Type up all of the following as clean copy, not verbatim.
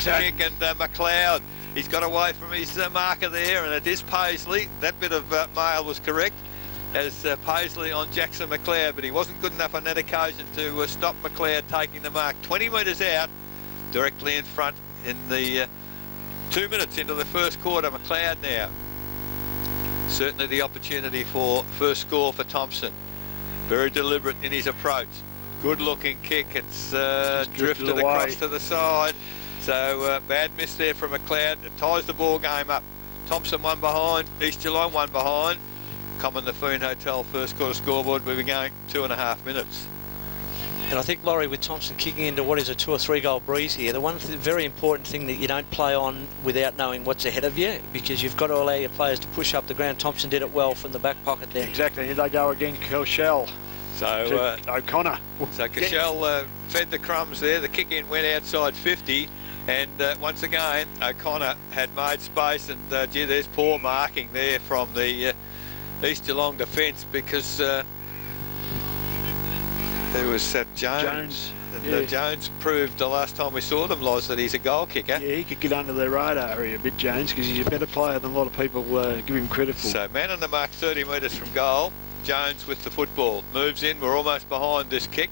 kick, and McLeod, he's got away from his marker there, and it is Paisley. That bit of mail was correct, as Paisley on Jackson McLeod, but he wasn't good enough on that occasion to stop McLeod taking the mark. 20 metres out, directly in front in the 2 minutes into the first quarter. McLeod now. Certainly the opportunity for first score for Thomson. Very deliberate in his approach. Good looking kick. It's drifted across to the side. So bad miss there from McLeod. It ties the ball game up. Thomson one behind. East Geelong one behind. Common the Foon Hotel first quarter scoreboard. We've been going 2.5 minutes. And I think, Laurie, with Thomson kicking into what is a 2 or 3 goal breeze here, the one very important thing that you don't play on without knowing what's ahead of you, because you've got to allow your players to push up the ground. Thomson did it well from the back pocket there. Exactly. Here they go again, Cashel. So O'Connor. So Cashel fed the crumbs there. The kick in went outside 50, and once again O'Connor had made space, and gee, there's poor marking there from the East Geelong defence, because there was Jones. And Jones proved the last time we saw them, Loz, that he's a goal kicker. Yeah, he could get under the radar area a bit, Jones, because he's a better player than a lot of people give him credit for. So man on the mark, 30 metres from goal. Jones with the football moves in. We're almost behind this kick.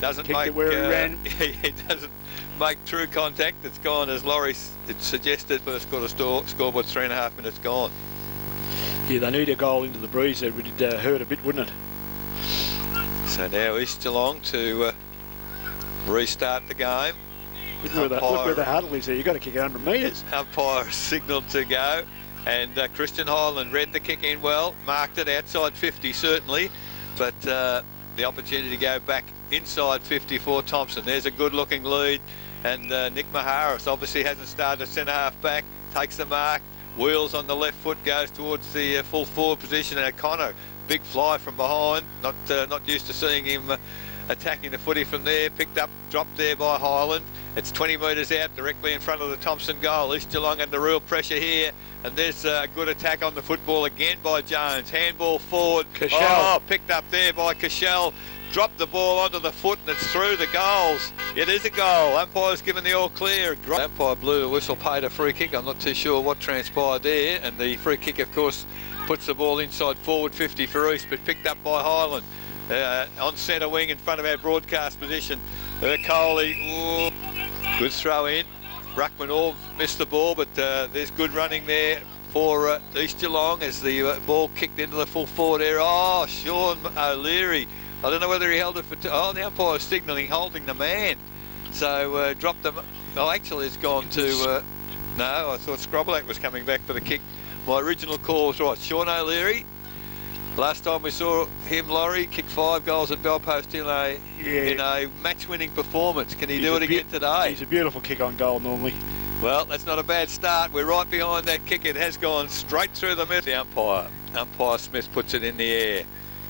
Doesn't Kicked make it where he ran. He doesn't make true contact. It's gone as Laurie suggested. First quarter scoreboard, 3.5 minutes gone. Yeah, they need a goal into the breeze. It would hurt a bit, wouldn't it? So now East Geelong to restart the game. Look where the huddle is there. You've got to kick 100 metres. Umpire signalled to go, and Christian Highland read the kick in well, marked it outside 50 certainly, but the opportunity to go back inside 50 for Thomson. There's a good looking lead, and Nick Maharis obviously hasn't started centre half back, takes the mark, wheels on the left foot, goes towards the full forward position, and O'Connor, big fly from behind, not used to seeing him attacking the footy from there, picked up, dropped there by Highland. It's 20 metres out, directly in front of the Thomson goal. East Geelong under real pressure here, and there's a good attack on the football again by Jones. Handball forward. Cashel. Oh, picked up there by Cashel. Dropped the ball onto the foot, and it's through the goals. It is a goal. Umpire's given the all clear. Umpire blew the whistle, paid a free kick. I'm not too sure what transpired there, and the free kick, of course, puts the ball inside forward 50 for East, but picked up by Highland. On centre wing in front of our broadcast position. Coley, good throw in. Ruckman all missed the ball, but there's good running there for East Geelong as the ball kicked into the full forward area. Oh, Sean O'Leary. I don't know whether he held it for... the umpire was signalling holding the man. So dropped them... Oh, actually it's gone to... no, I thought Scrobelack was coming back for the kick. My original call was right. Sean O'Leary. Last time we saw him, Laurie, kick 5 goals at Belpost in a match-winning performance. Can he do it again today? He's a beautiful kick on goal normally. Well, that's not a bad start. We're right behind that kick. It has gone straight through the middle. The umpire. Umpire Smith puts it in the air.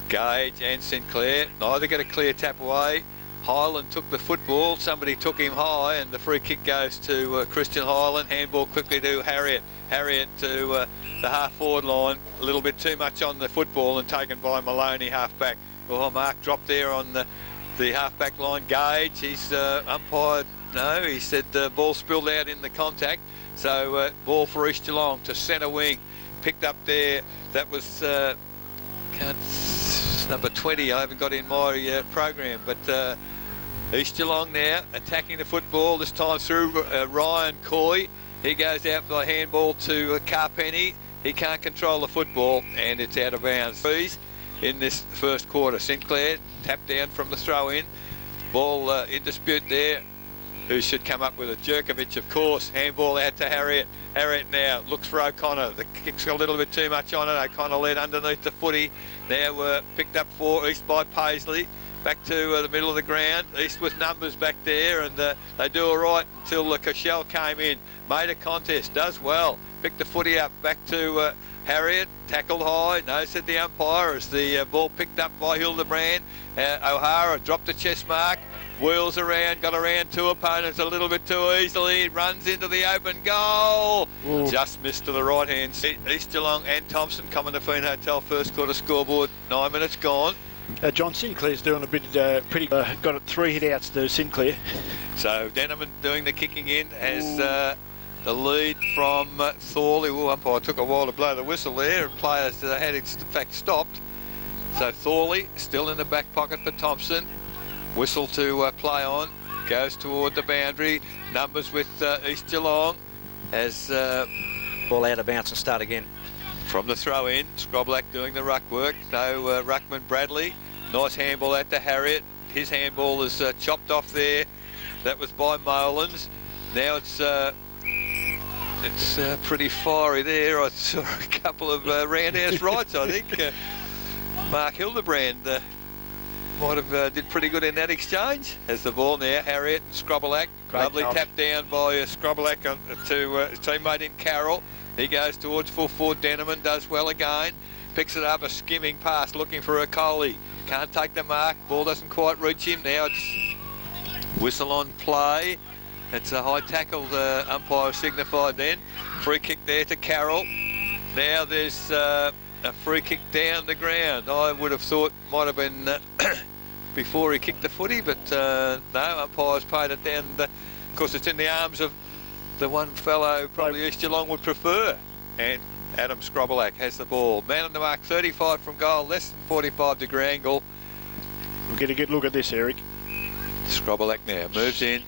Gage and Sinclair neither get a clear tap away. Highland took the football. Somebody took him high, and the free kick goes to Christian Highland. Handball quickly to Harriet. Harriet to the half-forward line. A little bit too much on the football and taken by Maloney, half-back. Oh, Mark dropped there on the half-back line. Gage, he's umpired. No, he said ball spilled out in the contact. So ball for East Geelong to centre wing. Picked up there. That was number 20. I haven't got in my program, but East Geelong now attacking the football, this time through Ryan Coy. He goes out for the handball to Carpenny. He can't control the football, and it's out of bounds. In this first quarter, Sinclair tapped down from the throw-in. Ball in dispute there. Who should come up with it? Jerkovic, of course. Handball out to Harriet. Harriet now looks for O'Connor. The kick's got a little bit too much on it. O'Connor led underneath the footy. Now picked up for East by Paisley. Back to the middle of the ground. East with numbers back there, and they do all right until Cashel came in. Made a contest, does well. Picked the footy up, back to Harriet. Tackled high, no, said the umpire, as the ball picked up by Hildebrand. O'Hara dropped the chest mark. Wheels around, got around 2 opponents a little bit too easily. Runs into the open goal. Ooh. Just missed to the right hand. East Geelong and Thomson coming to Foon Hotel first quarter scoreboard. 9 minutes gone. John Sinclair's doing a bit pretty. Got it 3 hit-outs to Sinclair. So Denneman doing the kicking in as the lead from Thorley. Umpire took a while to blow the whistle there, and players had in fact stopped. So Thorley still in the back pocket for Thomson. Whistle to play on. Goes toward the boundary. Numbers with East Geelong as ball out of bounce and start again. From the throw in, Scroblack doing the ruck work. No ruckman Bradley. Nice handball out to Harriet. His handball is chopped off there. That was by Molins. Now it's pretty fiery there. I saw a couple of roundhouse rights, I think. Mark Hildebrand might have did pretty good in that exchange. As the ball now, Harriet and Scroblack. Lovely tap down by Scroblack to his teammate in Carroll. He goes towards full forward. Denneman does well again. Picks it up, a skimming pass, looking for a Coley. Can't take the mark. Ball doesn't quite reach him. Now it's whistle on play. It's a high tackle, the umpire signified then. Free kick there to Carroll. Now there's a free kick down the ground. I would have thought might have been before he kicked the footy, but no, umpires paid it down. Of course, it's in the arms of the one fellow probably East Geelong would prefer. And Adam Scroblack has the ball. Man on the mark, 35 from goal, less than 45 degree angle. We'll get a good look at this, Eric. Scroblack now moves in.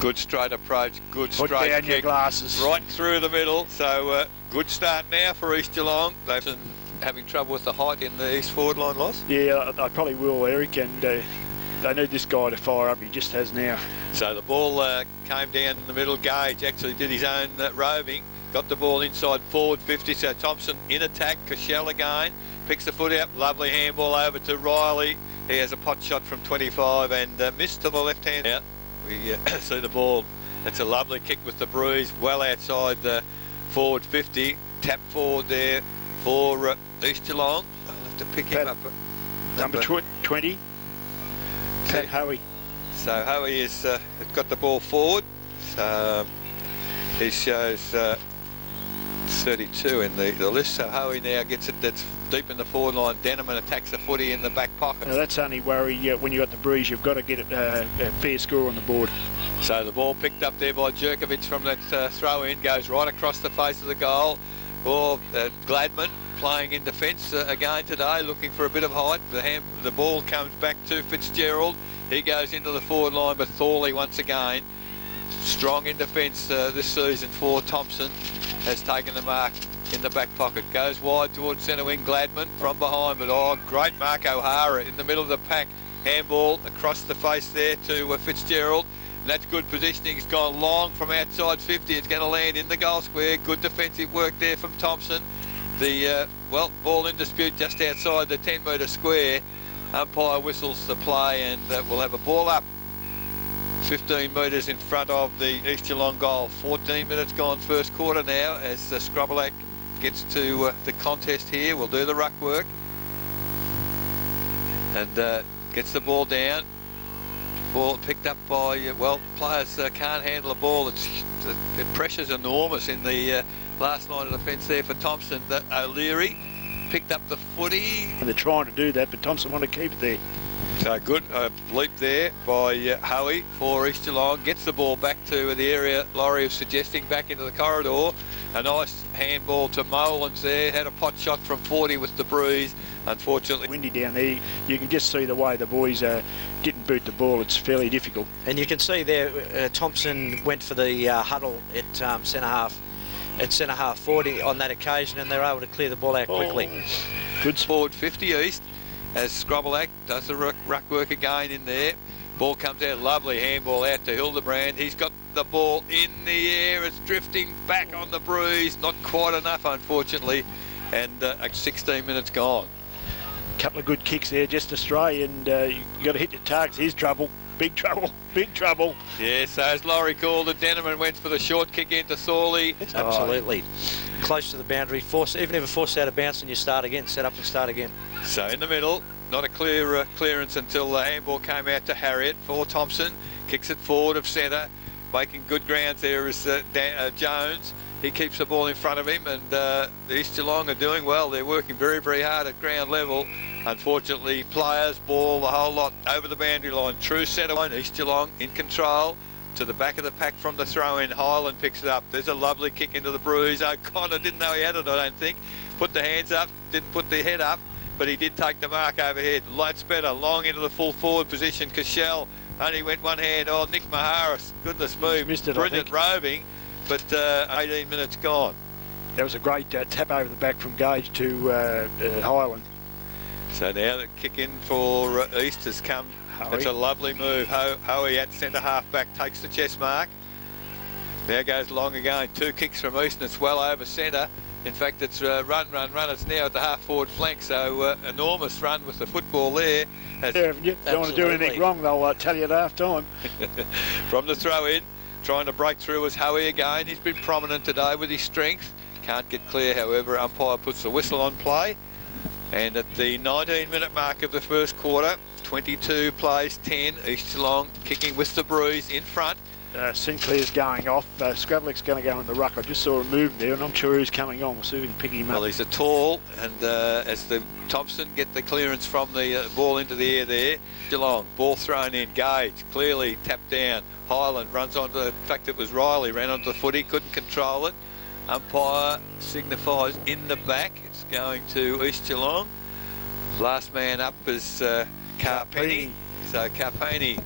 Good straight approach, good Put straight down kick. your glasses. Right through the middle. So good start now for East Geelong. They've been having trouble with the height in the east forward line, loss. Yeah, I probably will, Eric, and they need this guy to fire up. He just has now. So the ball came down in the middle. Gage actually did his own roving. Got the ball inside forward 50. So Thomson in attack. Cashel again. Picks the foot out. Lovely handball over to Riley. He has a pot shot from 25 and missed to the left hand out. We see the ball. It's a lovely kick with the breeze. Well outside the forward 50. Tap forward there for East Geelong. I'll have to pick him up. Number 20. Pat Hoey. So Hoey has got the ball forward. So he shows 32 in the list. So Hoey now gets it. That's deep in the forward line. Denneman attacks the footy in the back pocket. Now that's only worry when you got the breeze. You've got to get a fair score on the board. So the ball picked up there by Jerkovic from that throw in, goes right across the face of the goal. Or Gladman playing in defence again today, looking for a bit of height. The ball comes back to Fitzgerald. He goes into the forward line, but Thorley once again, strong in defence this season for Thomson, has taken the mark in the back pocket. Goes wide towards centre wing. Gladman from behind, but great Mark O'Hara in the middle of the pack. Handball across the face there to Fitzgerald. And that's good positioning. He's gone long from outside 50. It's going to land in the goal square. Good defensive work there from Thomson. The ball in dispute just outside the 10-metre square. Umpire whistles the play, and we'll have a ball up 15 metres in front of the East Geelong goal. 14 minutes gone first quarter now as Scroblack gets to the contest here. We'll do the ruck work and gets the ball down. Ball picked up by, players can't handle the ball. The pressure's enormous in the last line of defence there for Thomson. O'Leary picked up the footy. And they're trying to do that, but Thomson want to keep it there. So good leap there by Hoey for East Geelong. Gets the ball back to the area Laurie was suggesting, back into the corridor. A nice handball to Molins there. Had a pot shot from 40 with the breeze. Unfortunately, windy down there. You can just see the way the boys didn't boot the ball. It's fairly difficult. And you can see there, Thomson went for the huddle at centre half. At centre half 40 on that occasion, and they're able to clear the ball out quickly. Good forward 50 East as Scroblack does the ruck work again in there. Ball comes out, lovely handball out to Hildebrand. He's got the ball in the air. It's drifting back on the breeze. Not quite enough, unfortunately. And 16 minutes gone. Couple of good kicks there, just astray, and you got to hit your targets. Here's trouble. Big trouble. Big trouble. Yeah, so as Laurie called it, Denneman went for the short kick into Thorley. Absolutely. Close to the boundary. Even if it forced out of bounce, and you start again, set up and start again. So in the middle, not a clear clearance until the handball came out to Harriet for Thomson. Kicks it forward of centre. Making good grounds there is Jones. he keeps the ball in front of him, and the East Geelong are doing well. They're working very, very hard at ground level. Unfortunately, players, ball, the whole lot over the boundary line. True centre line, East Geelong in control. To the back of the pack from the throw-in. Highland picks it up. There's a lovely kick into the bruise. O'Connor didn't know he had it, I don't think. Put the hands up, didn't put the head up, but he did take the mark overhead. Lights better, long into the full forward position. Cashel only went one hand. Oh, Nick Maharis, goodness me, missed it, brilliant roving, but 18 minutes gone. That was a great tap over the back from Gage to Highland. So now the kick in for East has come. It's a lovely move. Hoey at centre half back takes the chest mark. Now goes long again. 2 kicks from East and it's well over centre. In fact, it's run. It's now at the half forward flank. So enormous run with the football there. Yeah, if you don't want to do anything wrong, they'll tell you at half time. From the throw in, trying to break through was Hoey again. He's been prominent today with his strength. Can't get clear, however. Umpire puts the whistle on play. And at the 19-minute mark of the first quarter, 22 plays 10. East Geelong kicking with the bruise in front. Sinclair's going off. Skravlik's going to go in the ruck. I just saw a move there, and I'm sure who's coming on. We'll see if we can pick him up. Well, he's a tall, and as the Thomson get the clearance from the ball into the air there. Geelong, ball thrown in. Gage, clearly tapped down. Highland runs onto, in fact, it was Riley, ran onto the footy, couldn't control it. Umpire signifies in the back. It's going to East Geelong. Last man up is Carpenny. So Carpenny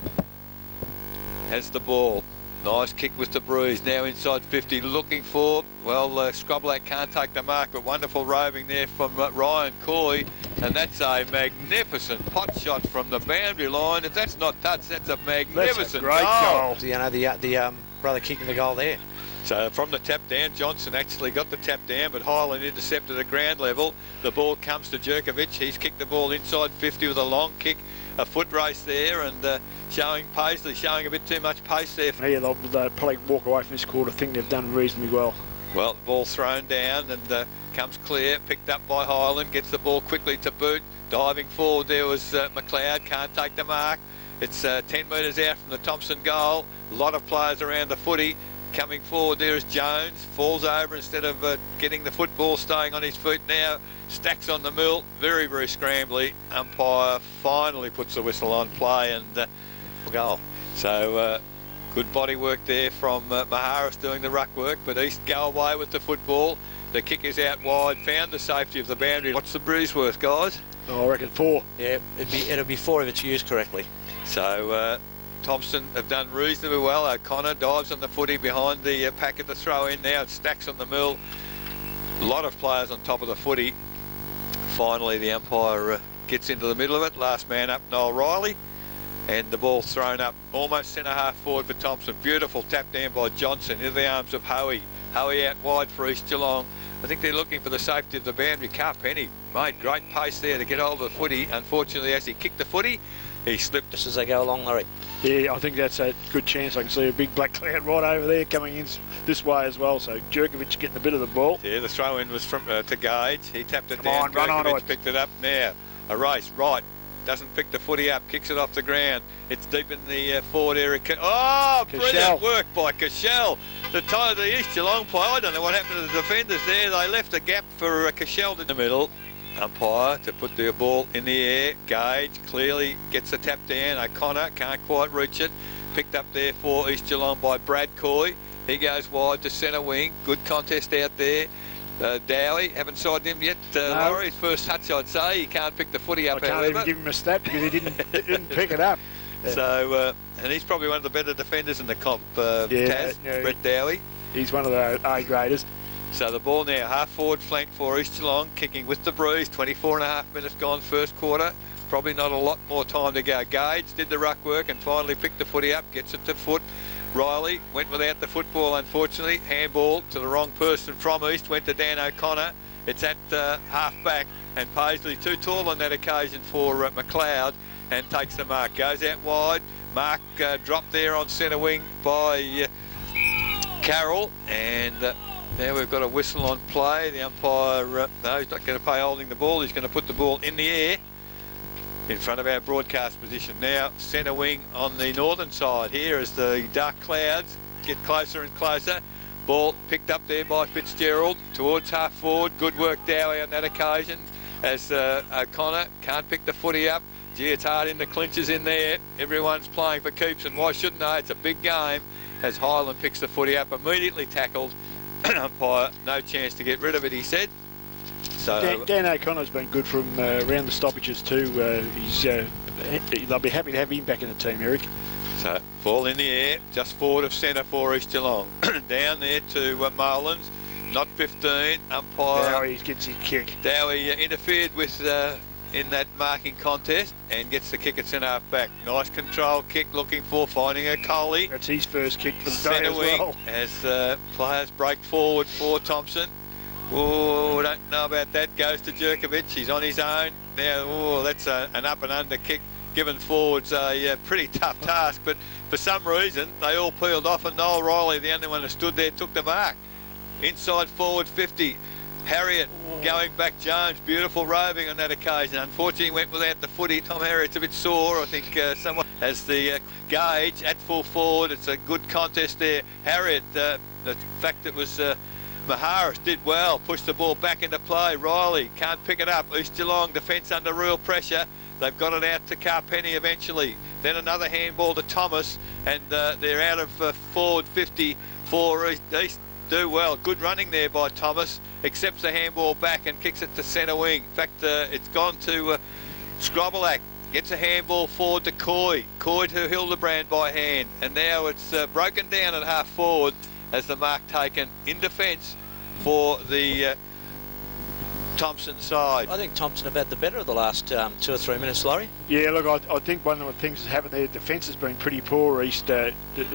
has the ball. Nice kick with the bruise. Now inside 50, looking for, well, Scroblak can't take the mark, but wonderful roving there from Ryan Coy. And that's a magnificent pot shot from the boundary line. If that's not touch, that's a magnificent great goal. You know, the brother kicking the goal there. So from the tap down, Johnson actually got the tap down, but Highland intercepted at ground level. The ball comes to Jerkovic. He's kicked the ball inside 50 with a long kick, a foot race there, and showing Paisley showing a bit too much pace there. Yeah, they'll probably walk away from this quarter. I think they've done reasonably well. Well, the ball thrown down and comes clear, picked up by Highland, gets the ball quickly to boot. Diving forward there was McLeod, can't take the mark. It's 10 metres out from the Thomson goal. A lot of players around the footy. Coming forward there is Jones, falls over instead of getting the football, staying on his feet now, stacks on the mill, very, very scrambly. Umpire finally puts the whistle on play and goal. So good body work there from Maharis doing the ruck work, but East go away with the football. The kick is out wide, found the safety of the boundary. What's the bruise worth, guys? Oh, I reckon 4. Yeah, it'll be 4 if it's used correctly. So Thomson have done reasonably well. O'Connor dives on the footy behind the pack at the throw in. Now it stacks on the mill. A lot of players on top of the footy. Finally the umpire gets into the middle of it. Last man up, Noel Riley, and the ball thrown up almost centre half forward for Thomson. Beautiful tap down by Johnson into the arms of Hoey. Hoey out wide for East Geelong. I think they're looking for the safety of the boundary. Carpenny made great pace there to get hold of the footy. Unfortunately, as he kicked the footy, he slipped. Just as they go along, Larry. Yeah, I think that's a good chance. I can see a big black cloud right over there coming in this way as well. So Jerkovic getting a bit of the ball. Yeah, the throw-in was from to Gage. He tapped it Come down. on, run on it. Picked it up now. A race, right. Doesn't pick the footy up, kicks it off the ground. It's deep in the forward area. Oh, brilliant work by Cashel. The East Geelong player, I don't know what happened to the defenders there. They left a gap for Cashel in the middle. Umpire to put the ball in the air. Gage clearly gets the tap down. O'Connor can't quite reach it. Picked up there for East Geelong by Brad Coy. He goes wide to centre wing. Good contest out there. Dowie, haven't signed him yet. Laurie's first touch, I'd say. He can't pick the footy up. I can't even give him a stat because he didn't pick it up. Yeah. So, and he's probably one of the better defenders in the comp, Taz, Brett Dowie. He's one of the A-graders. So the ball now half forward flank for East Geelong, kicking with the bruise. 24.5 minutes gone first quarter. Probably not a lot more time to go. Gage did the ruck work and finally picked the footy up, gets it to foot. Riley went without the football, unfortunately. Handball to the wrong person from East, went to Dan O'Connor. It's at half back, and Paisley too tall on that occasion for McLeod, and takes the mark. Goes out wide. Mark dropped there on centre wing by Carroll, and now we've got a whistle on play. The umpire, no, he's not going to play holding the ball. He's going to put the ball in the air in front of our broadcast position. Now centre wing on the northern side here as the dark clouds get closer and closer. Ball picked up there by Fitzgerald towards half forward. Good work, Dowie, on that occasion, as O'Connor can't pick the footy up. Gee, it's hard in the clinches in there. Everyone's playing for keeps, and why shouldn't they? It's a big game, as Highland picks the footy up, immediately tackled. Umpire, no chance to get rid of it, he said. So Dan O'Connor's been good from around the stoppages too. They'll be happy to have him back in the team, Eric. So ball in the air, just forward of centre for East Geelong. Down there to Mullins, not 15. Umpire Dowie gets his kick. Dowie interfered with in that marking contest and gets the kick at centre half back. Nice control kick, looking for finding a Coley. That's his first kick for the day Centre as wing well. as players break forward for Thomson. Oh, don't know about that. Goes to Jerkovic. He's on his own. Now, oh, that's an up and under kick. Given forwards a pretty tough task, but for some reason they all peeled off, and Noel Riley, the only one who stood there, took the mark. Inside forward 50. Harriet going back. Jones, beautiful roving on that occasion. Unfortunately went without the footy. Tom Harriet's a bit sore. I think someone has the gauge at full forward. It's a good contest there. Harriet, the fact it was Maharis did well, pushed the ball back into play. Riley can't pick it up. East Geelong defence under real pressure. They've got it out to Carpenny eventually. Then another handball to Thomas, and they're out of forward 50 for East. Do well. Good running there by Thomas. Accepts the handball back and kicks it to centre wing. In fact, it's gone to Scrobelac. Gets a handball forward to Coy. Coy to Hildebrand by hand. And now it's broken down at half forward as the mark taken in defence for the Thomson side. I think Thomson have had the better of the last 2 or 3 minutes, Laurie. Yeah, look, I think one of the things that's happened there, defence has been pretty poor, East. Tassie,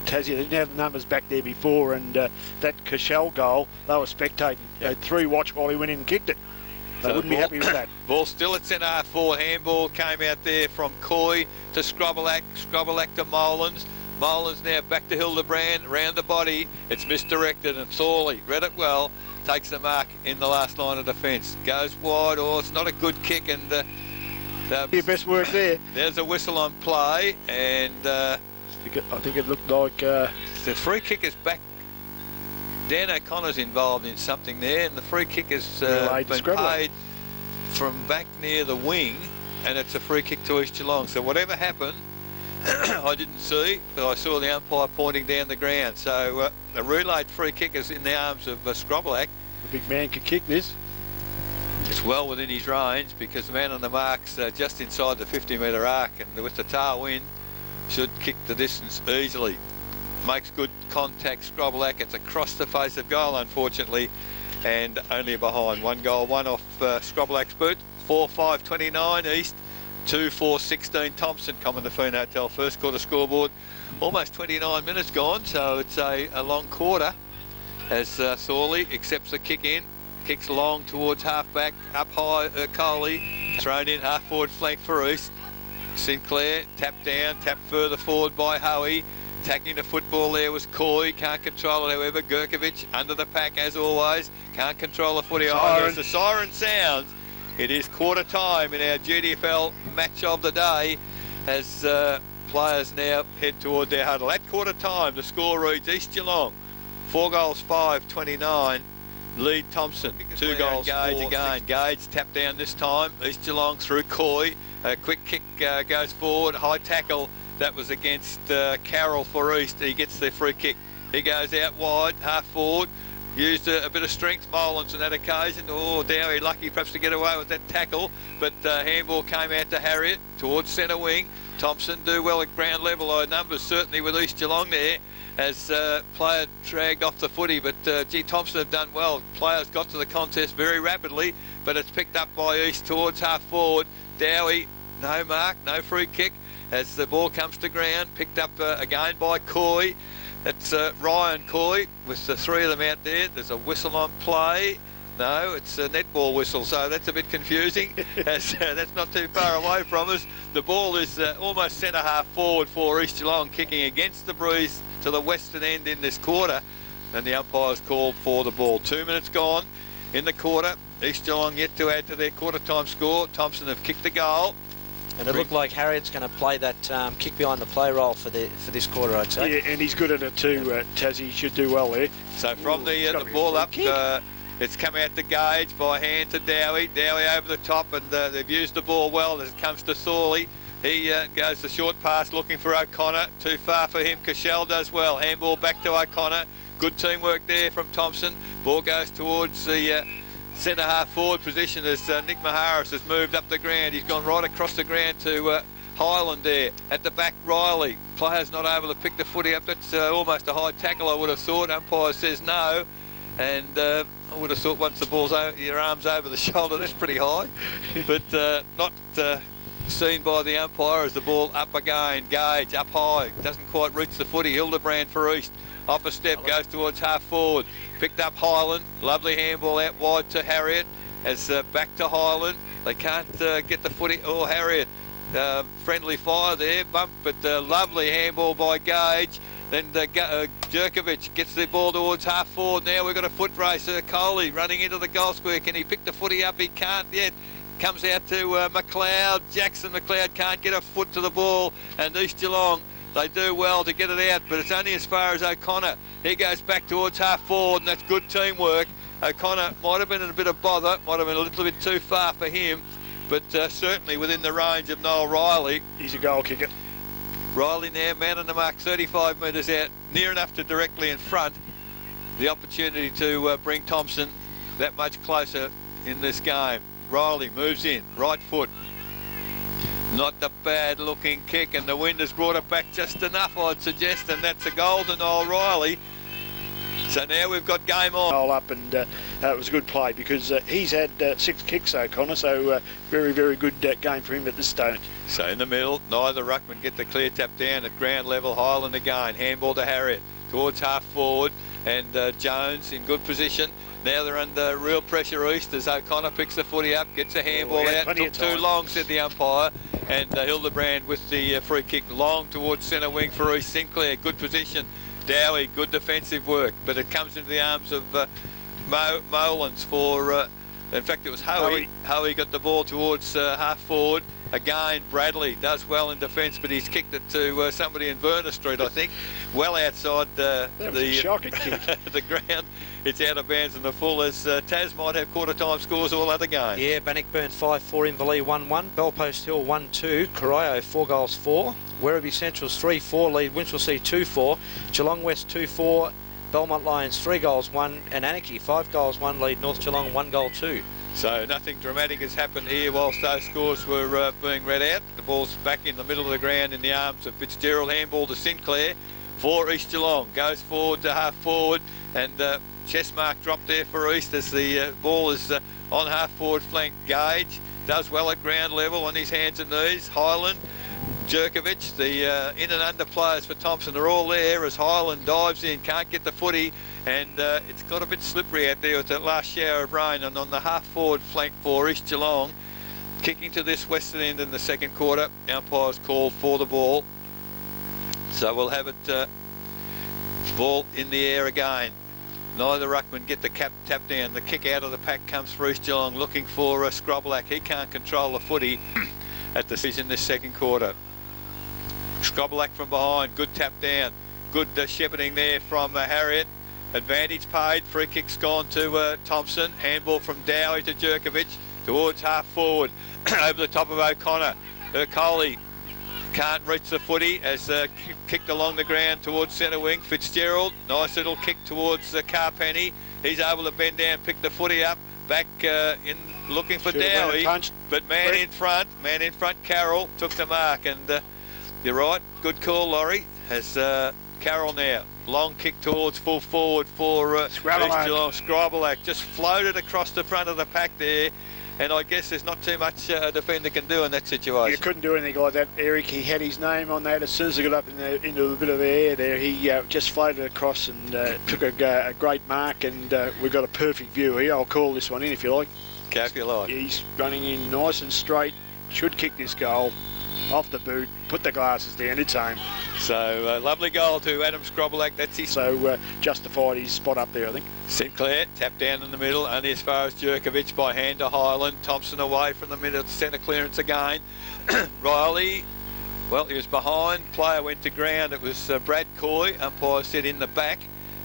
they didn't have the numbers back there before, and that Cashel goal, they were spectating. They had 3 watch while he went in and kicked it. They wouldn't be happy with that. Ball still at centre half forward. Handball came out there from Coy to Scrobelac. Scrobelac to Molins. Molins now back to Hildebrand, round the body. It's misdirected, and Thorley read it well. Takes the mark in the last line of defence. Goes wide. Oh, it's not a good kick, and Your best work there. There's a whistle on play, and I think it looked like the free kick is back. Dan O'Connor's involved in something there, and the free kick has been paid from back near the wing, and it's a free kick to East Geelong. So whatever happened, I didn't see, but I saw the umpire pointing down the ground. So the relayed free kick is in the arms of Scrobelac. the big man could kick this. It's well within his range, because the man on the mark's just inside the 50-metre arc, and with the tailwind should kick the distance easily. Makes good contact, Scrobelac. It's across the face of goal, unfortunately, and only behind. 1 goal, 1 off Scrobelac's boot. 4-5-29 East, 2-4-16 Thomson. Common to Feen Hotel first quarter scoreboard. Almost 29 minutes gone, so it's a long quarter as Thorley accepts the kick in. Kicks long towards half-back, up high, Coley. Thrown in half-forward flank for East. Sinclair, tapped down, tapped further forward by Hoey. Attacking the football there was Coy. Can't control it, however. Gurkovic under the pack, as always. Can't control the footy either. As the siren sounds, it is quarter time in our GDFL match of the day, as players now head toward their huddle. At quarter time, the score reads East Geelong 4 goals 5-29. Lead Thomson 2 goals. Gage again. Gage tapped down this time. East Geelong through Coy. A quick kick goes forward. High tackle. That was against Carroll for East. He gets the free kick. He goes out wide, half forward. Used a bit of strength, Molins, on that occasion. Oh, Dowie lucky perhaps to get away with that tackle. But handball came out to Harriet towards centre wing. Thomson do well at ground level. Numbers certainly with East Geelong there, as player dragged off the footy. But Thomson have done well. Players got to the contest very rapidly, but it's picked up by East towards half forward. Dowie, no mark, no free kick. As the ball comes to ground, picked up again by Coy. That's Ryan Coy with the 3 of them out there. There's a whistle on play. No, it's a netball whistle, so that's a bit confusing. As, that's not too far away from us. The ball is almost centre half forward for East Geelong, kicking against the breeze to the western end in this quarter, and the umpire's called for the ball. 2 minutes gone in the quarter. East Geelong yet to add to their quarter time score. Thomson have kicked the goal. And it looked like Harriet's going to play that kick behind the play role for this quarter, I'd say. Yeah, and he's good at it too, Tassie. He should do well there. So from the ball up, it's come out to Gage by hand to Dowie. Dowie over the top, and they've used the ball well as it comes to Thorley. He goes the short pass looking for O'Connor. Too far for him. Cashel does well. Handball back to O'Connor. Good teamwork there from Thomson. Ball goes towards the centre half forward position as Nick Maharis has moved up the ground. He's gone right across the ground to Highland there. At the back, Riley. Player's not able to pick the footy up. That's almost a high tackle, I would have thought. Umpire says no. And I would have thought once the ball's over, your arm's over the shoulder, that's pretty high. But not seen by the umpire as the ball up again. Gage up high. Doesn't quite reach the footy. Hildebrand for East. Off a step, goes towards half forward. Picked up Highland. Lovely handball out wide to Harriet. As back to Highland. They can't get the footy. Oh, Harriet. Friendly fire there. Bump, but lovely handball by Gage. Then Jerkovic gets the ball towards half forward. Now we've got a foot race. Coley running into the goal square. Can he pick the footy up? He can't yet. Comes out to McLeod. Jackson McLeod can't get a foot to the ball. And East Geelong, they do well to get it out, but it's only as far as O'Connor. He goes back towards half forward, and that's good teamwork. O'Connor might have been in a bit of bother, might have been a little bit too far for him, but certainly within the range of Noel Riley. He's a goal kicker. Riley now, man on the mark, 35 metres out, near enough to directly in front. The opportunity to bring Thomson that much closer in this game. Riley moves in, right foot. Not a bad looking kick, and the wind has brought it back just enough, I'd suggest, and that's a goal to Noel Riley. So now we've got game on. Goal up, and it was a good play because he's had 6 kicks, O'Connor, so very, very good game for him at this stage. So in the middle, neither ruckman get the clear tap down at ground level. Highland again, handball to Harriet towards half forward, and Jones in good position. Now they're under real pressure East as O'Connor picks the footy up, gets a handball out. Took too long, said the umpire. And Hildebrand with the free kick long towards centre wing for East. Sinclair, good position. Dowie, good defensive work. But it comes into the arms of Molins for, in fact, it was Hoey. Hoey got the ball towards half forward. Again, Bradley does well in defence, but he's kicked it to somebody in Verner Street, I think. Well outside the shocking kick. The ground. It's out of bounds in the full as Taz might have quarter-time scores all other games. Yeah, Bannockburn 5-4, Inverleigh 1-1, Bellpost Hill 1-2, Corio 4-4, Werribee Central's 3-4 lead Winchelsea 2-4, Geelong West 2-4, Belmont Lions 3-1, and Anarchy 5-1 lead North Geelong 1-2. So nothing dramatic has happened here whilst those scores were being read out. The ball's back in the middle of the ground in the arms of Fitzgerald. Handball to Sinclair for East Geelong. Goes forward to half forward, and chest mark dropped there for East as the ball is on half forward flank. Gage does well at ground level on his hands and knees. Highland, Jerkovic, the in and under players for Thomson are all there as Highland dives in, can't get the footy, and it's got a bit slippery out there with that last shower of rain. And on the half forward flank for East Geelong, kicking to this western end in the second quarter, umpire's called for the ball. So we'll have it ball in the air again. Neither ruckman get the tap down. The kick out of the pack comes for East Geelong, looking for Scroblack. He can't control the footy at the in this second quarter. Scroblack from behind, good tap down. Good shepherding there from Harriet. Advantage paid. Free kick's gone to Thomson. Handball from Dowie to Jerkovic towards half forward. Over the top of O'Connor. Coley can't reach the footy as kicked along the ground towards centre wing. Fitzgerald, nice little kick towards Carpenny. He's able to bend down, pick the footy up. Back in looking for Dowie, but man in front, Carroll took the mark, and you're right, good call, Laurie. Has Carroll now, long kick towards full forward for East Geelong. Scroblack just floated across the front of the pack there, and I guess there's not too much a defender can do in that situation. You couldn't do anything like that, Eric. He had his name on that as soon as he got up into a bit of the air there. He just floated across and took a great mark, and we've got a perfect view here. I'll call this one in if you like. If you like. He's running in nice and straight. Should kick this goal. off the boot, put the glasses down, it's home. So lovely goal to Adam Scrobelak. That's his. So justified his spot up there, I think. Sinclair tapped down in the middle, only as far as Jerkovic by hand to Highland. Thomson away from the middle, centre clearance again. Riley, well, he was behind. Player went to ground. It was Brad Coy. Umpire said in the back.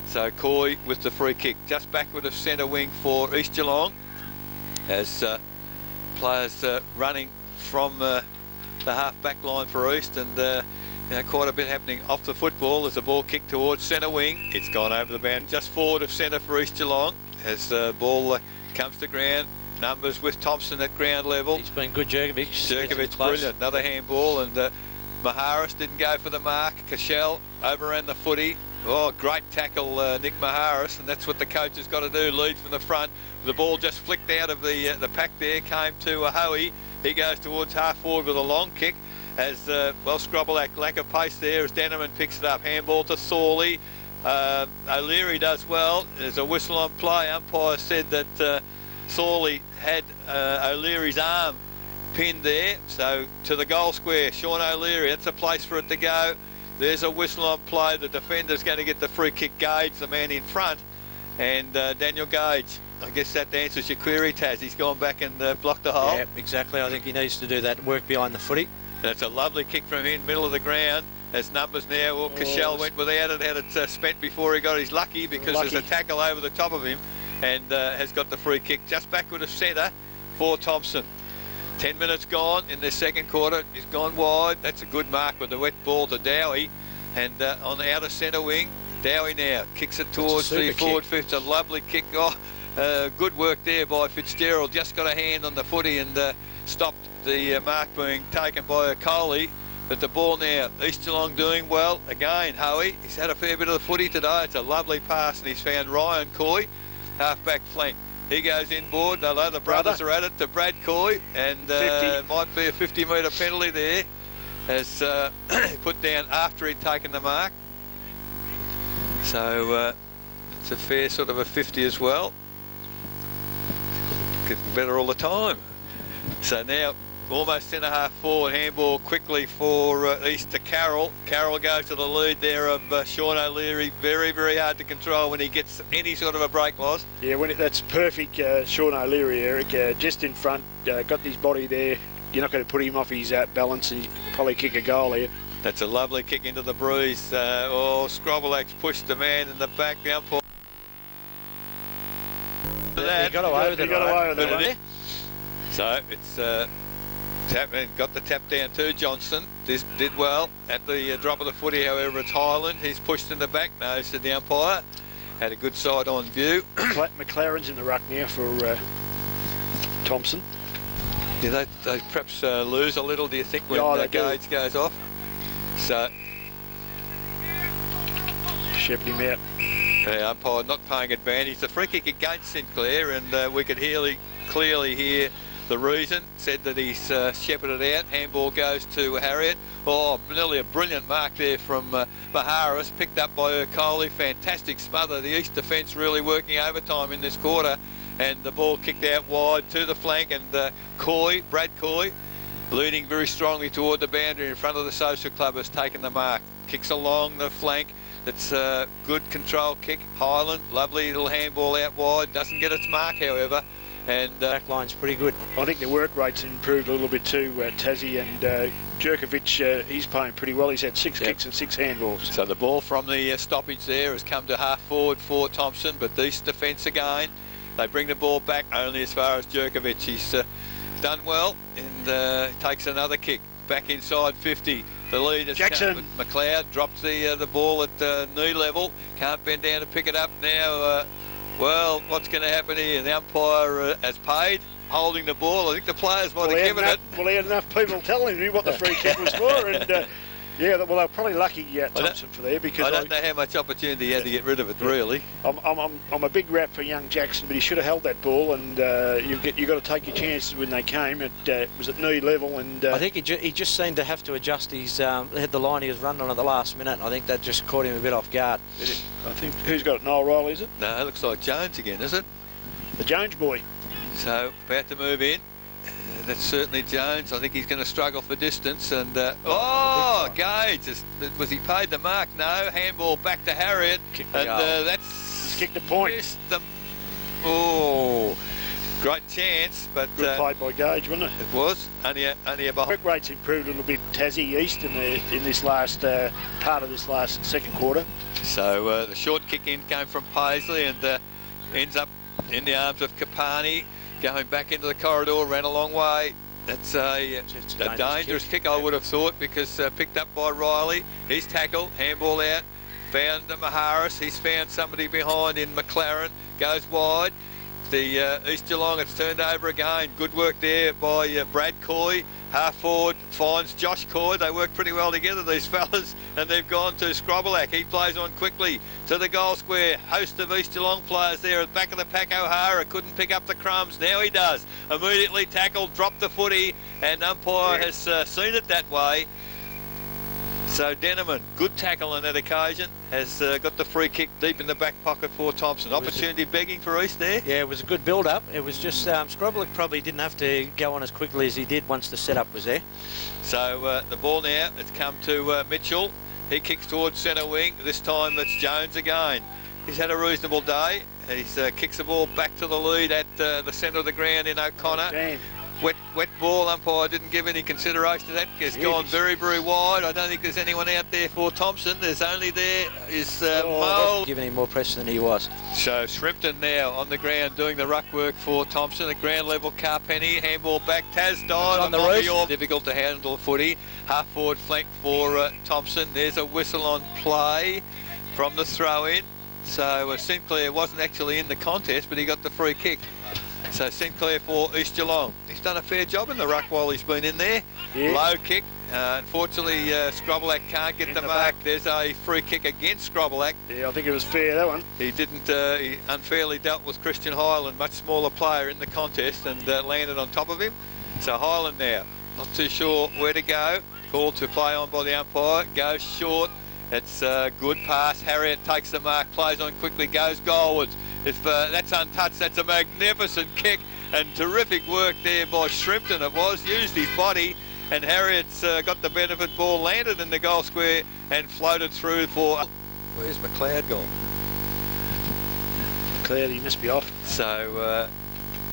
So Coy with the free kick. Just backward of centre wing for East Geelong. As players running from the half-back line for East, and quite a bit happening off the football as the ball kicked towards centre wing. It's gone over the band, just forward of centre for East Geelong as the ball comes to ground. Numbers with Thomson at ground level. He's been good, Jerkovic. Jerkovic, brilliant. Another handball, and Maharis didn't go for the mark. Cashel overran the footy. Oh, great tackle, Nick Maharis, and that's what the coach has got to do, lead from the front. The ball just flicked out of the pack there, came to Hoey. He goes towards half forward with a long kick. As, Scrobelak, lack of pace there as Danneman picks it up. Handball to Thorley. O'Leary does well. There's a whistle on play. Umpire said that Thorley had O'Leary's arm pinned there. So to the goal square, Sean O'Leary, that's a place for it to go. There's a whistle on play. The defender's going to get the free kick. Gage, the man in front, and Daniel Gage. I guess that answers your query, Taz. He's gone back and blocked the hole. Yeah, exactly. I think he needs to do that, work behind the footy. That's a lovely kick from him, middle of the ground. As numbers now, well, Cashel went without it, had it spent before he got his lucky because there's a tackle over the top of him, and has got the free kick just backward of centre for Thomson. 10 minutes gone in the second quarter. He's gone wide. That's a good mark with the wet ball to Dowie, and on the outer centre wing, Dowie now kicks it towards the forward fifth. A lovely kick. Good work there by Fitzgerald. Just got a hand on the footy and stopped the mark being taken by O'Coley. But the ball now, East Geelong doing well. Again, Hoey, he's had a fair bit of the footy today. It's a lovely pass, and he's found Ryan Coy, half-back flank. He goes inboard. Although the brothers are at it to Brad Coy, and might be a 50-metre penalty there, as put down after he'd taken the mark. So it's a fair sort of a 50 as well. Getting better all the time. So now almost centre half forward, handball quickly for East to Carroll. Carroll goes to the lead there of Sean O'Leary. Very, very hard to control when he gets any sort of a break loss. Yeah, that's perfect, Sean O'Leary, Eric. Just in front, got his body there. You're not going to put him off his balance, and probably kick a goal here. That's a lovely kick into the breeze. Scrobelak's pushed the man in the back. The umpire. He got away with it. So it's got the tap down to Johnston. This did well at the drop of the footy. However, it's Highland. He's pushed in the back. No, said the umpire. Had a good side on view. McLaren's in the ruck now for Thomson. Yeah, they perhaps lose a little, do you think, when Gage goes off? So shepherd him out. The umpire not paying advantage. The free kick against Sinclair, and we could clearly hear the reason. Said that he's shepherded out. Handball goes to Harriet. Oh, nearly a brilliant mark there from Maharis, picked up by O'Coley. Fantastic smother. The East defence really working overtime in this quarter, and the ball kicked out wide to the flank, and Brad Coy, leading very strongly toward the boundary in front of the Social Club, has taken the mark. Kicks along the flank. It's a good control kick. Highland, lovely little handball out wide. Doesn't get its mark, however. And back line's pretty good. I think the work rate's improved a little bit too, Tassie, and Jerkovic, he's playing pretty well. He's had 6 kicks and 6 handballs. So the ball from the stoppage there has come to half forward for Thomson, but this defence again, they bring the ball back only as far as Jerkovic. He's done well, and takes another kick back inside 50. The lead is Jackson. McLeod drops the ball at knee level. Can't bend down to pick it up now. Well, what's going to happen here? The umpire has paid, holding the ball. I think the players might have given it. Well, he had enough people telling him what the free kick was for, and they're probably lucky Thomson for there, because I don't know how much opportunity he had to get rid of it. Really, I'm a big rap for young Jackson, but he should have held that ball, and you've got to take your chances when they came. It was at knee level, and I think he just seemed to have to adjust his the line he was running on at the last minute. And I think that just caught him a bit off guard. I think who's got it? Noel Riley, is it? No, it looks like Jones again, is it? The Jones boy. So about to move in. That's certainly Jones. I think he's going to struggle for distance. And Gage, was he paid the mark? No. Handball back to Harriet, and He's kicked the point. Missed great chance, but good played by Gage, wasn't it? It was only a behind. Work rate's improved a little bit. Tassie East in this last part of this last second quarter. So the short kick in came from Paisley and ends up in the arms of Capani. Going back into the corridor, ran a long way. That's a dangerous kick, I would have thought, because picked up by Riley. He's tackled, handball out, found Maharis. He's found somebody behind in McLaren, goes wide. The East Geelong, it's turned over again. Good work there by Brad Coy. Half forward finds Josh Coy. They work pretty well together, these fellas, and they've gone to Scrobelac. He plays on quickly to the goal square. Host of East Geelong players there at the back of the pack. O'Hara couldn't pick up the crumbs. Now he does. Immediately tackled, dropped the footy, and umpire has seen it that way. So Denneman, good tackle on that occasion, has got the free kick deep in the back pocket for Thomson. Opportunity begging for East there. Yeah, it was a good build-up. It was just Scrobelac probably didn't have to go on as quickly as he did once the setup was there. So the ball now, it's come to Mitchell. He kicks towards centre wing. This time it's Jones again. He's had a reasonable day. He kicks the ball back to the lead at the centre of the ground in O'Connor. Damn. Wet ball. Umpire didn't give any consideration to that. It's gone very, very wide. I don't think there's anyone out there for Thomson. There's only there is Mole. Giving him more pressure than he was. So Shrimpton now on the ground doing the ruck work for Thomson. At ground level, Carpenny, handball back. Taz dive on the roof. Difficult to handle footy. Half forward flank for Thomson. There's a whistle on play from the throw in. So Sinclair wasn't actually in the contest, but he got the free kick. So Sinclair for East Geelong. He's done a fair job in the ruck while he's been in there. Yeah. Low kick. Unfortunately, Scrobelac can't get the mark. There's a free kick against Scrobelac. Yeah, I think it was fair, that one. He didn't. He unfairly dealt with Christian Highland, much smaller player in the contest, and landed on top of him. So Highland now, not too sure where to go. Called to play on by the umpire. Goes short. It's a good pass. Harriet takes the mark, plays on quickly, goes goalwards. If that's untouched, that's a magnificent kick and terrific work there by Shrimpton. It was, used his body, and Harriet's got the benefit. Ball landed in the goal square and floated through for... Where's McLeod gone? McLeod, he must be off. So,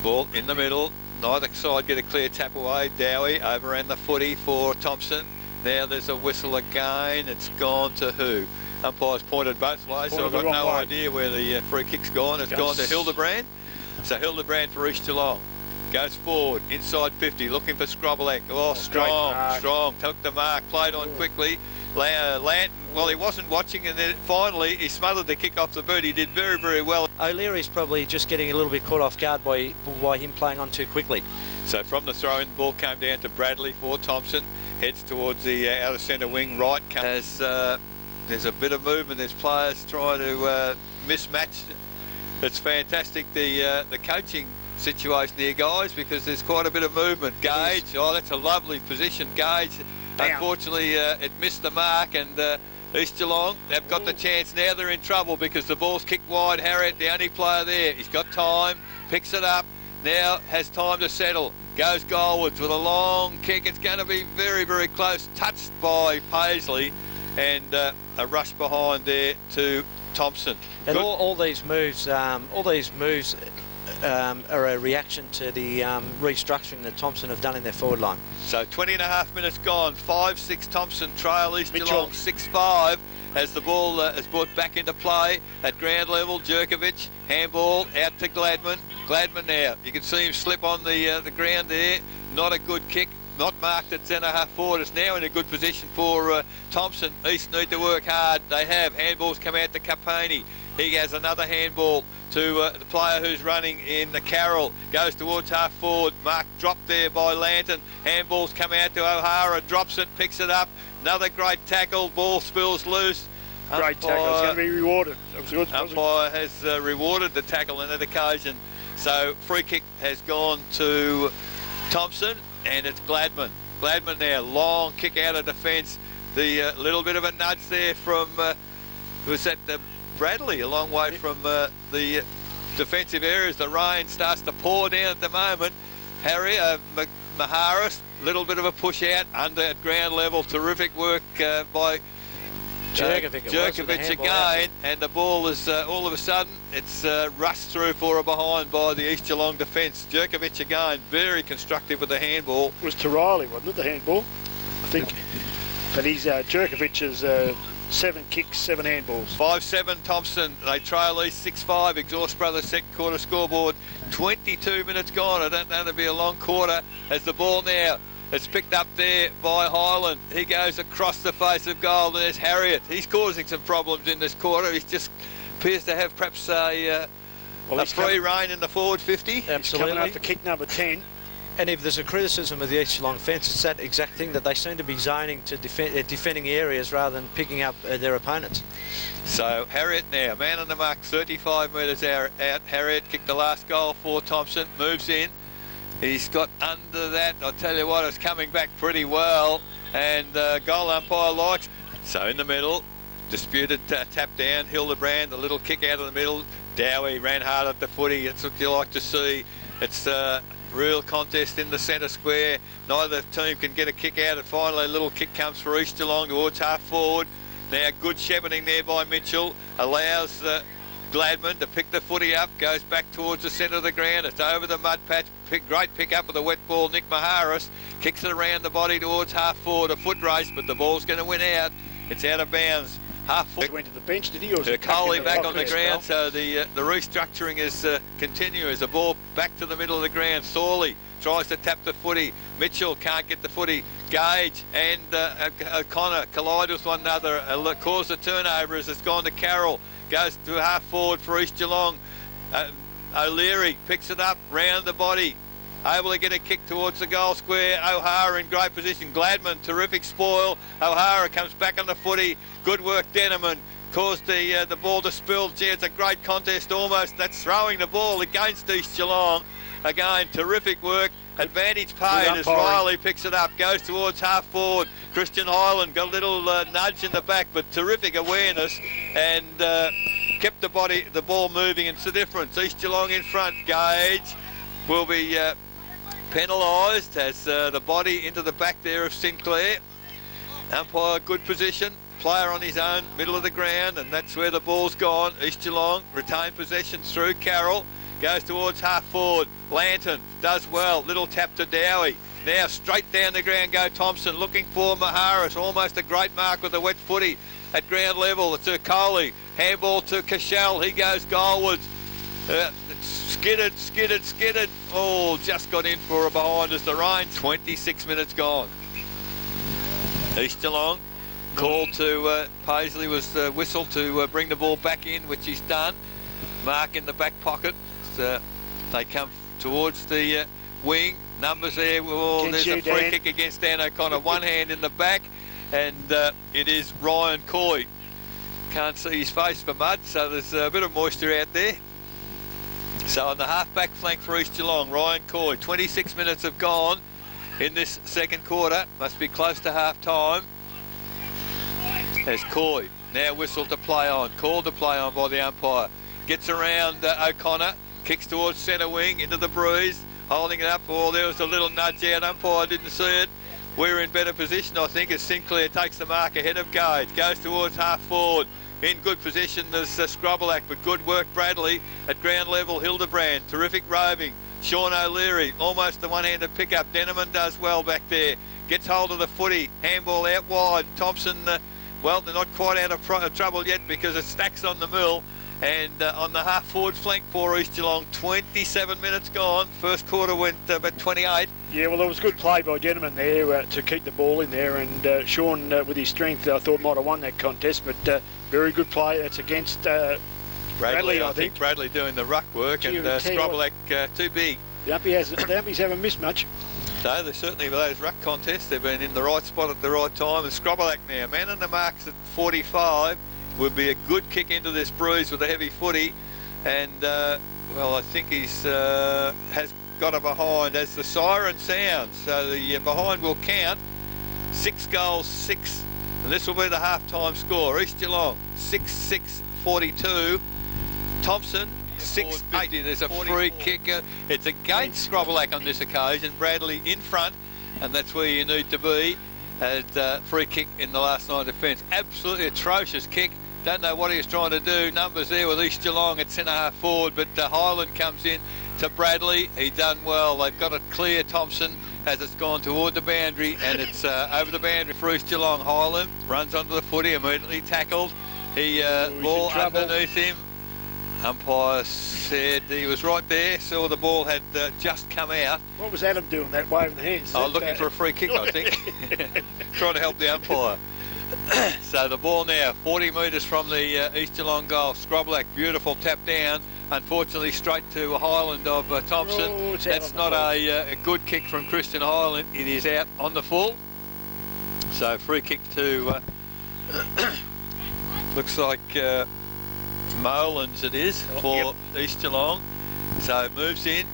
ball in the middle. Neither side get a clear tap away. Dowie overran the footy for Thomson. Now there's a whistle again. It's gone to who? Umpire's pointed both ways, so I've got no idea where the free kick's gone. It's gone to Hildebrand. So Hildebrand for East Geelong. Goes forward, inside 50, looking for Scrobelac. Oh, strong. Took the mark, played on quickly. Lanton, well, he wasn't watching, and then finally he smothered the kick off the boot. He did very, very well. O'Leary's probably just getting a little bit caught off guard by him playing on too quickly. So from the throw-in, the ball came down to Bradley for Thomson. Heads towards the outer centre wing right. There's a bit of movement. There's players trying to mismatch. It's fantastic, the coaching situation here, guys, because there's quite a bit of movement. Gage, that's a lovely position. Gage, unfortunately, it missed the mark, and East Geelong, they've got the chance. Now they're in trouble because the ball's kicked wide. Harriet, the only player there. He's got time, picks it up, now has time to settle. Goes goalwards with a long kick. It's going to be very, very close. Touched by Paisley, and a rush behind there to Thomson. And all these moves are a reaction to the restructuring that Thomson have done in their forward line. So 20.5 minutes gone. 5-6 Thomson trail. East Geelong 6-5 as the ball is brought back into play at ground level. Jerkovic, handball out to Gladman. Gladman now. You can see him slip on the ground there. Not a good kick. Not marked at centre half forward. It's now in a good position for Thomson. East need to work hard. They have. Handballs come out to Capani. He has another handball to the player who's running in the Carroll. Goes towards half forward. Mark dropped there by Lanton. Handballs come out to O'Hara. Drops it, picks it up. Another great tackle. Ball spills loose. Great tackle. It's going to be rewarded. Umpire has rewarded the tackle on that occasion. So free kick has gone to Thomson, and it's Gladman. Gladman now, long kick out of defence. The little bit of a nudge there from, was that Bradley, a long way from the defensive areas. The rain starts to pour down at the moment. Maharis, little bit of a push out under at ground level. Terrific work by Jerkovic again, and the ball is all of a sudden it's rushed through for a behind by the East Geelong defence. Jerkovic again, very constructive with the handball. It was to Riley, wasn't it, the handball? I think. But he's Jerkovic's 7 kicks, 7 handballs. 5-7 Thomson. They trail East 6-5. Exhaust Brothers second quarter scoreboard. 22 minutes gone. I don't know, it'll be a long quarter as the ball now is picked up there by Highland. He goes across the face of goal. There's Harriet. He's causing some problems in this quarter. He's just appears to have perhaps a free rein in the forward 50. Absolutely. He's coming up for kick number 10. And if there's a criticism of the East Geelong fence, it's that exact thing, that they seem to be zoning to defending areas rather than picking up their opponents. So Harriet now, man on the mark, 35 metres out. Harriet kicked the last goal for Thomson, moves in. He's got under that. I'll tell you what, it's coming back pretty well. And goal umpire likes. So in the middle, disputed tap down. Hildebrand, a little kick out of the middle. Dowie ran hard at the footy. It's what you like to see. It's real contest in the centre square. Neither team can get a kick out, and finally a little kick comes for East Geelong towards half forward. Now good shepherding there by Mitchell, allows Gladman to pick the footy up, goes back towards the centre of the ground. It's over the mud patch. Great pick up with a wet ball. Nick Maharis kicks it around the body towards half forward. A foot race, but the ball's going to win out. It's out of bounds. Half forward. He went to the bench, did he? Or was Coley back on the ground, so the restructuring is continuous. The ball back to the middle of the ground. Thorley tries to tap the footy. Mitchell can't get the footy. Gage and O'Connor collide with one another. Cause the turnover as it's gone to Carroll. Goes to half forward for East Geelong. O'Leary picks it up round the body. Able to get a kick towards the goal square. O'Hara in great position. Gladman, terrific spoil. O'Hara comes back on the footy. Good work, Denneman. Caused the ball to spill. Gee, it's a great contest almost. That's throwing the ball against East Geelong. Again, terrific work. Advantage paid as Riley picks it up. Goes towards half forward. Christian Highland got a little nudge in the back, but terrific awareness and kept the ball moving. It's the difference. East Geelong in front. Gage will be penalised as the body into the back there of Sinclair. Umpire, good position. Player on his own, middle of the ground, and that's where the ball's gone. East Geelong retain possession through Carroll. Goes towards half forward. Lantern does well. Little tap to Dowie. Now straight down the ground go Thomson, looking for Maharis. Almost a great mark with a wet footy at ground level. It's Coley. Handball to Cashel. He goes goalwards. Skidded. Oh, just got in for a behind as the rain. 26 minutes gone. East Geelong called to Paisley was whistled to bring the ball back in, which he's done. Mark in the back pocket. They come towards the wing. Numbers there. Oh, there's a free kick against Dan O'Connor. One hand in the back, and it is Ryan Coy. Can't see his face for mud, so there's a bit of moisture out there. So on the half-back flank for East Geelong, Ryan Coy. 26 minutes have gone in this second quarter. Must be close to half-time. As Coy now whistled to play on. Called to play on by the umpire. Gets around O'Connor. Kicks towards centre wing into the breeze. Holding it up. Oh, there was a little nudge out. Umpire didn't see it. We're in better position, I think, as Sinclair takes the mark ahead of Gage. Goes towards half forward. In good position, there's Scrobelack, but good work, Bradley. At ground level, Hildebrand. Terrific roving. Sean O'Leary, almost the one-handed pickup. Denneman does well back there. Gets hold of the footy. Handball out wide. Thompson, well, they're not quite out of trouble yet because it stacks on the mill. And on the half-forward flank for East Geelong, 27 minutes gone. First quarter went about 28. Yeah, well, there was good play by Gentleman there to keep the ball in there. And Sean, with his strength, I thought might have won that contest. But very good play. That's against Bradley, I think. Bradley doing the ruck work, and Scrobelack too big. The umpies haven't missed much. So they certainly, with those ruck contests, they've been in the right spot at the right time. And Scrobelack now, man on the marks at 45. Would be a good kick into this breeze with a heavy footy, and well, I think he's has got a behind as the siren sounds, so the behind will count. 6 goals, 6, and this will be the half-time score. East Geelong 6-6-42. Thomson 6.50. There's a free kicker. It's against Scrobelac on this occasion. Bradley in front, and that's where you need to be. Had free kick in the last line of defence. Absolutely atrocious kick. Don't know what he was trying to do. Numbers there with East Geelong at centre-half forward, but Highland comes in to Bradley. He done well. They've got it clear, Thomson, as it's gone toward the boundary, and it's over the boundary for East Geelong. Highland runs onto the footy, immediately tackled. He ball underneath him. Umpire said he was right there, saw the ball had just come out. What was Adam doing that, waving the hands? Oh, looking for a free kick, I think. Trying to help the umpire. So the ball now 40 metres from the East Geelong goal. Scrobelac, beautiful tap down. Unfortunately, straight to Highland of Thomson. Oh, that's not a good kick from Christian Highland. It is out on the full. So free kick to looks like Molins it is for East Geelong. So it moves in,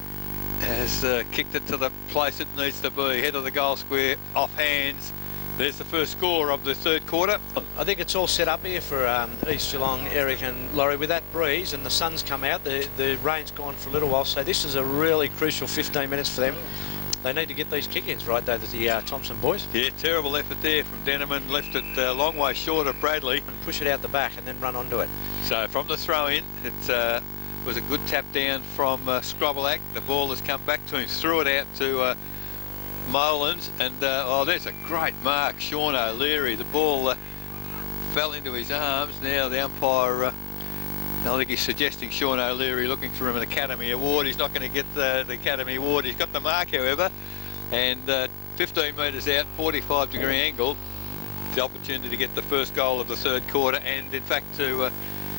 has kicked it to the place it needs to be, head of the goal square, off hands. There's the first score of the third quarter. I think it's all set up here for East Geelong, Eric and Laurie. With that breeze and the sun's come out, the rain's gone for a little while, so this is a really crucial 15 minutes for them. They need to get these kick-ins right, though, the Thomson boys. Yeah, terrible effort there from Denneman. Left it a long way short of Bradley. And push it out the back and then run onto it. So from the throw-in, it was a good tap down from Scrobelac. The ball has come back to him, threw it out to Molins, and there's a great mark, Sean O'Leary. The ball fell into his arms. Now the umpire, I think he's suggesting Sean O'Leary looking for him an Academy Award. He's not going to get the Academy Award. He's got the mark, however, and 15 metres out, 45-degree angle, the opportunity to get the first goal of the third quarter, and in fact to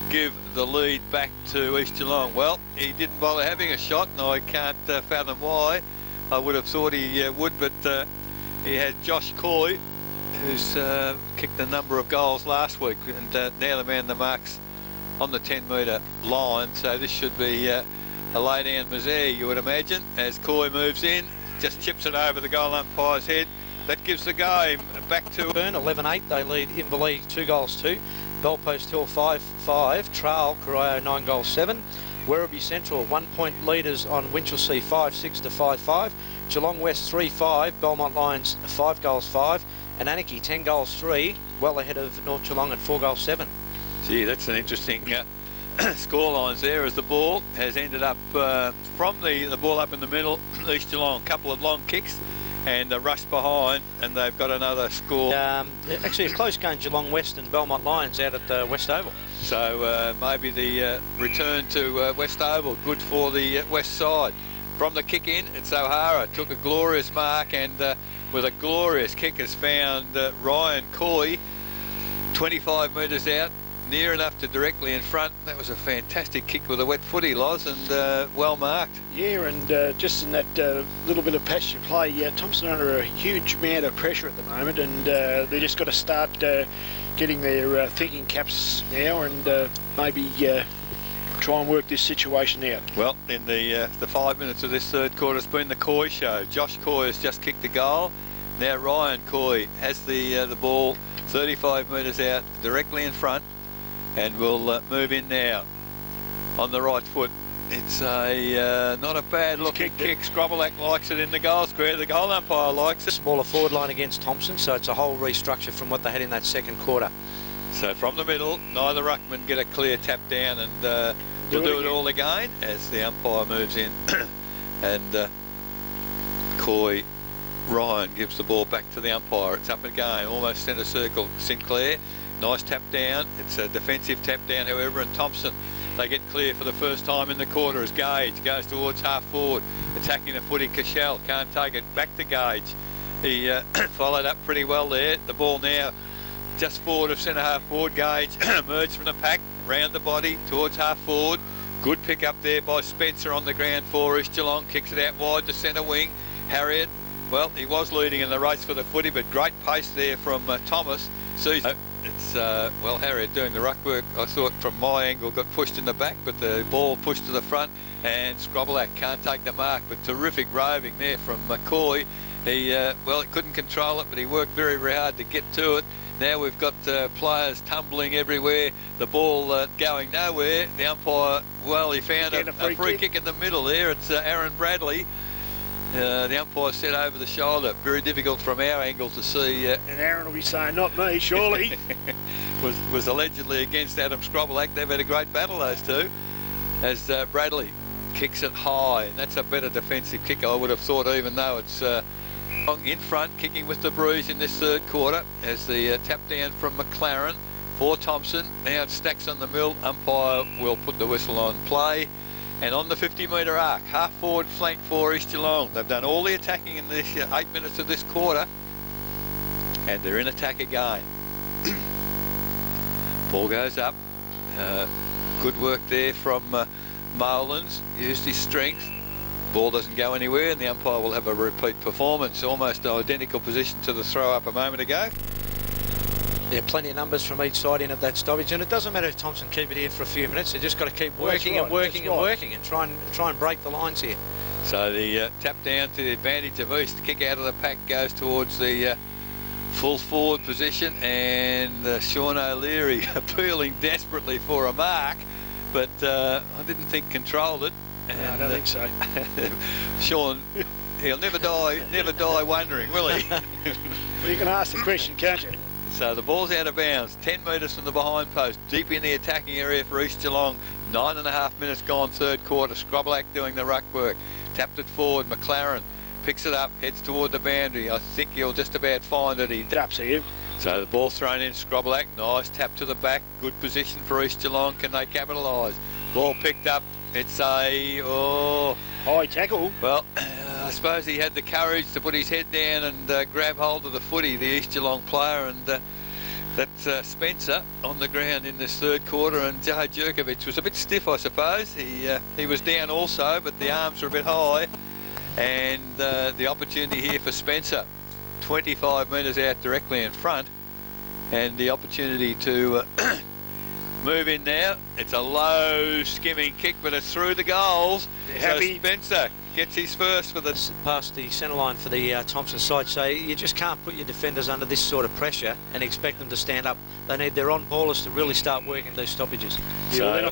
give the lead back to East Geelong. Well, he didn't bother having a shot, and I can't fathom why. I would have thought he would, but he had Josh Coy, who's kicked a number of goals last week, and now the man the marks on the 10-metre line, so this should be a lay-down misère, you would imagine, as Coy moves in, just chips it over the goal umpire's head. That gives the game back to 11-8. They lead Inverleigh 2-2. Bellpost Hill 5-5. Trail Corio 9-7. Werribee Central 1 point leaders on Winchelsea 5-6 to 5-5. Geelong West 3-5. Belmont Lions 5-5. And Anarchy 10-3. Well ahead of North Geelong at 4-7. Gee, that's an interesting score lines there, as the ball has ended up from the ball up in the middle. East Geelong, a couple of long kicks and a rush behind, and they've got another score. Actually a close game, Geelong West and Belmont Lions out at West Oval. So maybe the return to West Oval, good for the west side. From the kick in, it's O'Hara, took a glorious mark, and with a glorious kick has found Ryan Coy, 25 metres out, near enough to directly in front. That was a fantastic kick with a wet footy, Loz, and well marked. Yeah, and just in that little bit of passage of play, Thomson under a huge amount of pressure at the moment, and they just got to start getting their thinking caps now, and maybe try and work this situation out. Well, in the 5 minutes of this third quarter, it's been the Coy show. Josh Coy has just kicked a goal. Now Ryan Coy has the ball 35 metres out, directly in front, and will move in now on the right foot. It's a not a bad looking kick. Scrobelac likes it in the goal square. The goal umpire likes it. Smaller forward line against Thomson, so it's a whole restructure from what they had in that second quarter. So from the middle, neither ruckman get a clear tap down, and we'll do it all again as the umpire moves in. And Coy Ryan gives the ball back to the umpire. It's up again, almost centre circle. Sinclair, nice tap down. It's a defensive tap down, however, and Thomson, they get clear for the first time in the quarter as Gage goes towards half forward, attacking the footy. Cashel can't take it, back to Gage. He followed up pretty well there. The ball now just forward of centre half forward. Gage emerged from the pack, round the body towards half forward. Good pick up there by Spencer on the ground for East Geelong. Kicks it out wide to centre wing. Harriet, well, he was leading in the race for the footy, but great pace there from Thomas. It's, well, Harriet doing the ruck work, I thought, from my angle, got pushed in the back, but the ball pushed to the front, and Scrobelac can't take the mark, but terrific roving there from McCoy, He couldn't control it, but he worked very, very hard to get to it. Now we've got players tumbling everywhere, the ball going nowhere. The umpire, well, he found a free kick in the middle there. It's Aaron Bradley. The umpire said over the shoulder. Very difficult from our angle to see. And Aaron will be saying, not me, surely. was allegedly against Adam Scrobelack. They've had a great battle, those two. As Bradley kicks it high, and that's a better defensive kick, I would have thought, even though it's in front, kicking with the breeze in this third quarter. As the tap down from McLaren for Thomson. Now it stacks on the mill. Umpire will put the whistle on play. And on the 50-metre arc, half forward flank for East Geelong. They've done all the attacking in this 8 minutes of this quarter, and they're in attack again. Ball goes up. Good work there from Molins. Used his strength. Ball doesn't go anywhere, and the umpire will have a repeat performance. Almost an identical position to the throw up a moment ago. Yeah, plenty of numbers from each side in at that stoppage, and it doesn't matter if Thomson keep it here for a few minutes. They've just got to keep working and working and working and try and break the lines here. So the tap down to the advantage of East. Kick out of the pack goes towards the full forward position, and Sean O'Leary appealing desperately for a mark, but I didn't think controlled it. And, no, I don't think so. Sean, he'll never die wondering, will he? Well, you can ask the question, can't you? So the ball's out of bounds, 10 metres from the behind post, deep in the attacking area for East Geelong. 9.5 minutes gone, third quarter. Scrobelack doing the ruck work. Tapped it forward. McLaren picks it up, heads toward the boundary. I think he'll just about find it. He taps here. So the ball thrown in. Scrobelack, nice tap to the back. Good position for East Geelong. Can they capitalise? Ball picked up. It's a high tackle. Well, I suppose he had the courage to put his head down and grab hold of the footy, the East Geelong player, and that's Spencer on the ground in this third quarter, and Joe Jerkovic was a bit stiff, I suppose. He was down also, but the arms were a bit high, and the opportunity here for Spencer, 25 metres out directly in front, and the opportunity to move in now. It's a low skimming kick, but it's through the goals. So Spencer gets his first for the past the centre line for the Thomson side. So you just can't put your defenders under this sort of pressure and expect them to stand up. They need their on-ballers to really start working these stoppages. Yeah,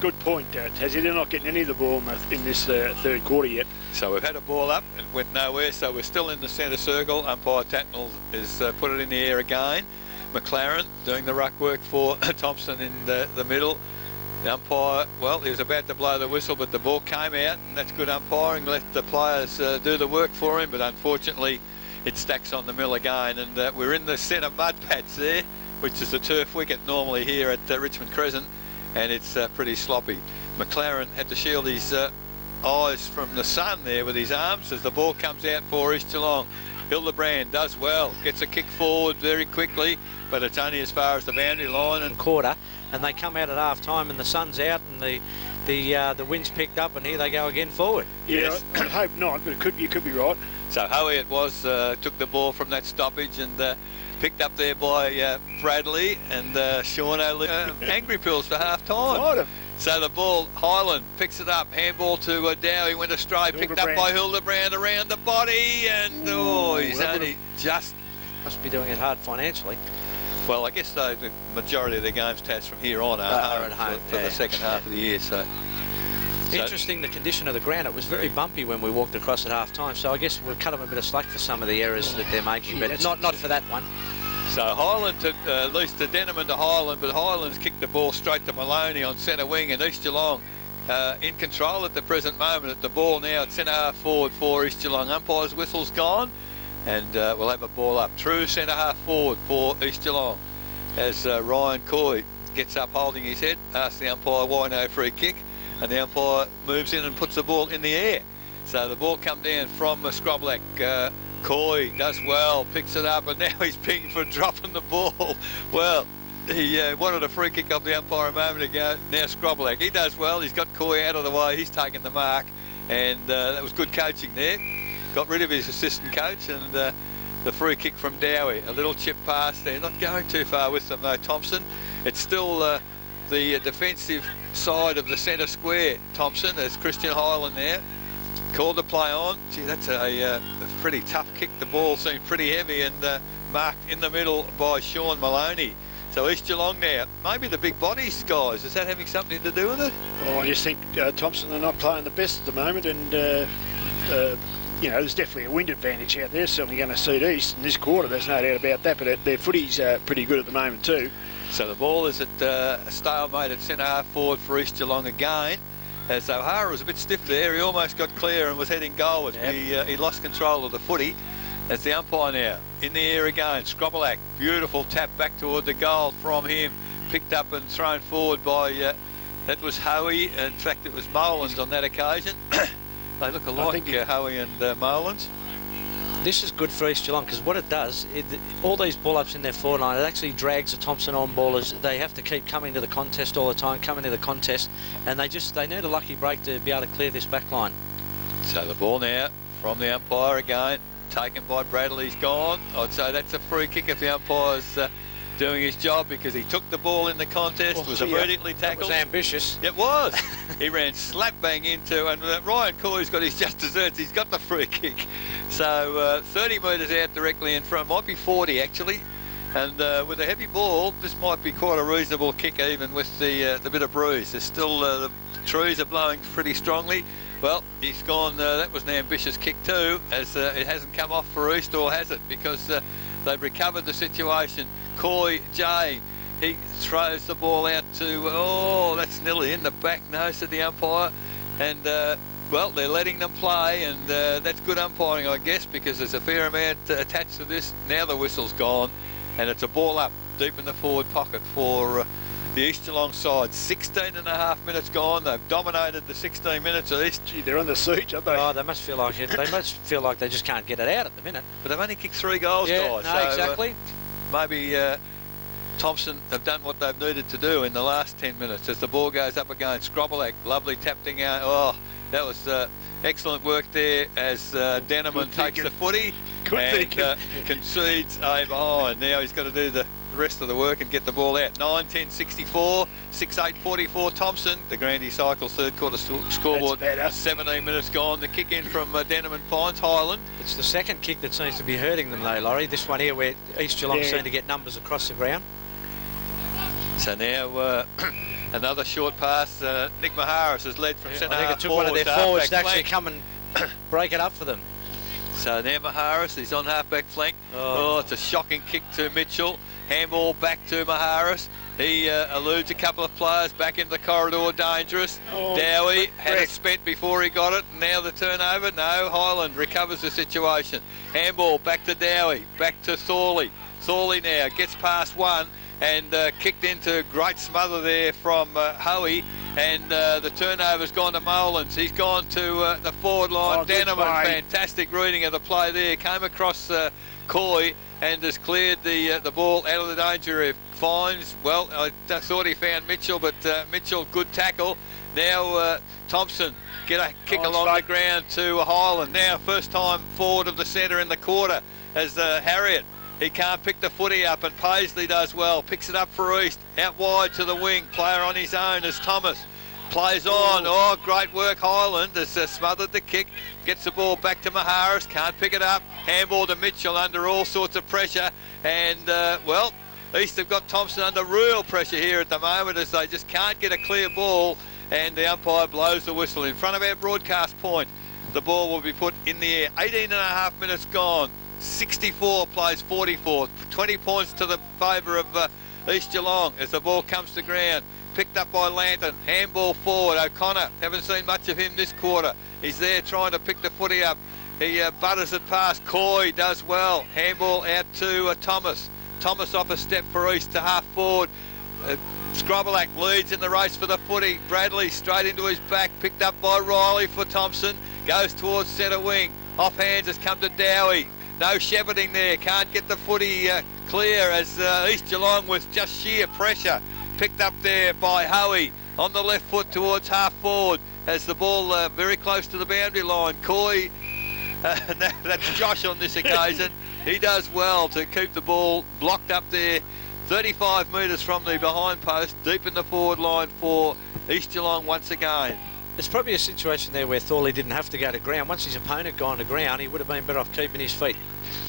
good point, Tassie. They're not getting any of the ball in this third quarter yet. So we've had a ball up and went nowhere. So we're still in the centre circle. Umpire Tatnell has put it in the air again. McLaren doing the ruck work for Thomson in the middle. The umpire, well, he was about to blow the whistle, but the ball came out, and that's good umpiring. Let the players do the work for him, but unfortunately it stacks on the mill again, and we're in the centre mud patch there, which is the turf wicket normally here at Richmond Crescent, and it's pretty sloppy. McLaren had to shield his eyes from the sun there with his arms as the ball comes out for East Geelong. Hildebrand does well, gets a kick forward very quickly, but it's only as far as the boundary line. And quarter, and they come out at half time, and the sun's out, and the wind's picked up, and here they go again forward. Yeah, yes. I hope not, but you could be right. So Hoey it was took the ball from that stoppage and picked up there by Bradley and Sean O'Leary. Angry pills for half time. So the ball, Highland picks it up, handball to Dowie, went astray, picked up by Hildebrand around the body, and he's only just... Must be doing it hard financially. Well, I guess the majority of their games, Taz, from here on are at home for the second half of the year. So interesting, the condition of the ground. It was very bumpy when we walked across at half time, so I guess we'll cut them a bit of slack for some of the errors that they're making, but not for that one. So Highland took at least to Denham to Highland, but Highland's kicked the ball straight to Maloney on centre wing, and East Geelong in control at the present moment at the ball now at centre half forward for East Geelong. Umpire's whistle's gone, and we'll have a ball up. True centre half forward for East Geelong as Ryan Coy gets up holding his head, asks the umpire why no free kick, and the umpire moves in and puts the ball in the air. So the ball come down from Scrobelack. Coy does well, picks it up, and now he's pinged for dropping the ball. Well, he wanted a free kick off the umpire a moment ago. Now Scrobelack, he does well. He's got Coy out of the way. He's taken the mark, and that was good coaching there. Got rid of his assistant coach, and the free kick from Dowie. A little chip pass there. Not going too far with them, though, Thomson. It's still the defensive side of the centre square, Thomson. There's Christian Highland there. called the play on. Gee, that's a pretty tough kick. The ball seemed pretty heavy and marked in the middle by Sean Maloney. So East Geelong now, maybe the big bodies, guys, is that having something to do with it? Oh, I just think Thomson are not playing the best at the moment, and you know, there's definitely a wind advantage out there. Certainly going to suit East in this quarter, there's no doubt about that, but their footy's pretty good at the moment too. So the ball is at a stalemate at centre half forward for East Geelong again. As O'Hara was a bit stiff there, he almost got clear and was heading goalwards. Yep. He lost control of the footy. That's the umpire now. In the air again, Scrobelac. Beautiful tap back toward the goal from him. Picked up and thrown forward by, that was Hoey. In fact, it was Molins on that occasion. They look alike, Hoey and Molins. This is good for East Geelong because what it does, all these ball-ups in their forward line, it actually drags the Thomson on ballers. They have to keep coming to the contest all the time, and they need a lucky break to be able to clear this back line. So the ball now from the umpire again, taken by Bradley's gone. I'd say that's a free kick if the umpire's doing his job, because he took the ball in the contest, was immediately tackled. That was ambitious. It was. He ran slap bang into, and Ryan Coy's got his just desserts. He's got the free kick. So 30 metres out directly in front, might be 40 actually. And with a heavy ball, this might be quite a reasonable kick, even with the bit of bruise. There's still the trees are blowing pretty strongly. Well, he's gone. That was an ambitious kick too, as it hasn't come off for East, or has it? Because they've recovered the situation. Coy, Jay, he throws the ball out to, that's nearly in the back, no, said the umpire. And, well, they're letting them play, and that's good umpiring, I guess, because there's a fair amount attached to this. Now the whistle's gone, and it's a ball up deep in the forward pocket for the East Geelong side. 16 and a half minutes gone. They've dominated the 16 minutes East. Gee, they're on the siege, aren't they? Oh, they must feel like it. They must feel like they just can't get it out at the minute. But they've only kicked 3 goals, yeah, guys. No, so, exactly. Maybe Thomson have done what they've needed to do in the last 10 minutes. As the ball goes up again, Scrobelac, lovely tapping out. Oh, that was excellent work there as Denneman takes the footy and concedes a behind. Now he's got to do the rest of the work and get the ball out. 9-10-64, 6-8-44 Thomson. The Grandy Cycle third quarter scoreboard. 17 minutes gone. The kick in from Denneman finds Highland. It's the second kick that seems to be hurting them though, Laurie. This one here where East Geelong seem to get numbers across the ground. So now another short pass. Nick Maharis has led from centre half. I think it took one of their forwards to actually come and break it up for them. So now Maharis is on half-back flank. Oh, it's a shocking kick to Mitchell. Handball back to Maharis. He eludes a couple of players back into the corridor, dangerous. Dowie had it spent before he got it. Now the turnover. No, Highland recovers the situation. Handball back to Dowie, back to Thorley. Thorley now gets past one and kicked into great smother there from Hoey, and the turnover's gone to Molins. He's gone to the forward line. Denneman, fantastic reading of the play there. Came across Coy and has cleared the ball out of the danger area. Finds, well, I thought he found Mitchell, but Mitchell, good tackle. Now Thomson get a kick along the ground to Highland. Now first time forward of the centre in the quarter as Harriet. He can't pick the footy up, and Paisley does well. Picks it up for East. Out wide to the wing. Player on his own as Thomas plays on. Oh, great work, Highland has smothered the kick. Gets the ball back to Maharis. Can't pick it up. Handball to Mitchell under all sorts of pressure. And, well, East have got Thomson under real pressure here at the moment as they just can't get a clear ball. And the umpire blows the whistle in front of our broadcast point. The ball will be put in the air. 18 and a half minutes gone. 64 plays 44. 20 points to the favour of East Geelong as the ball comes to ground. Picked up by Lantern. Handball forward. O'Connor. Haven't seen much of him this quarter. He's there trying to pick the footy up. He butters it past. Coy does well. Handball out to Thomas. Thomas off a step for East to half forward. Scrobelac leads in the race for the footy. Bradley straight into his back. Picked up by Riley for Thomson. Goes towards centre wing. Off hands has come to Dowie. No shepherding there. Can't get the footy clear as East Geelong with just sheer pressure. Picked up there by Hoey on the left foot towards half forward as the ball very close to the boundary line. Coy, that's Josh on this occasion. He does well to keep the ball blocked up there 35 metres from the behind post, deep in the forward line for East Geelong once again. It's probably a situation there where Thorley didn't have to go to ground. Once his opponent gone to ground, he would have been better off keeping his feet.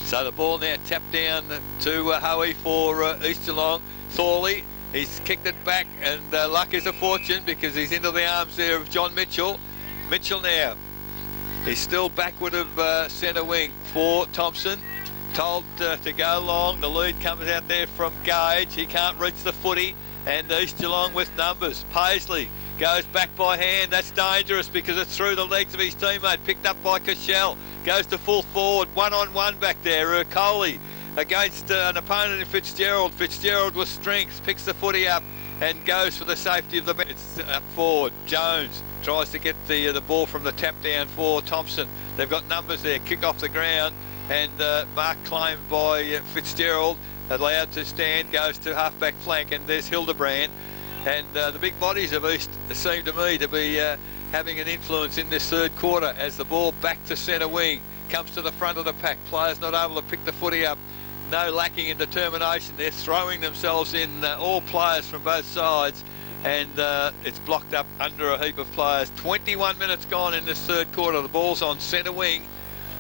So the ball now tapped down to Hoey for East Geelong. Thorley, he's kicked it back, and luck is a fortune because he's into the arms there of John Mitchell. Mitchell now, he's still backward of centre wing for Thomson. Told to go long. The lead comes out there from Gage. He can't reach the footy, and East Geelong with numbers. Paisley goes back by hand. That's dangerous because it's through the legs of his teammate. Picked up by Cashel. Goes to full forward. One-on-one back there. Coley against an opponent in Fitzgerald. Fitzgerald with strength. Picks the footy up and goes for the safety of the bench. It's up forward. Jones tries to get the ball from the tap down for Thomson. They've got numbers there. Kick off the ground. And mark claimed by Fitzgerald, allowed to stand, goes to half-back flank, and there's Hildebrand. And the big bodies of East seem to me to be having an influence in this third quarter as the ball back to centre wing, comes to the front of the pack. Players not able to pick the footy up, no lacking in determination. They're throwing themselves in, all players from both sides, and it's blocked up under a heap of players. 21 minutes gone in this third quarter. The ball's on centre wing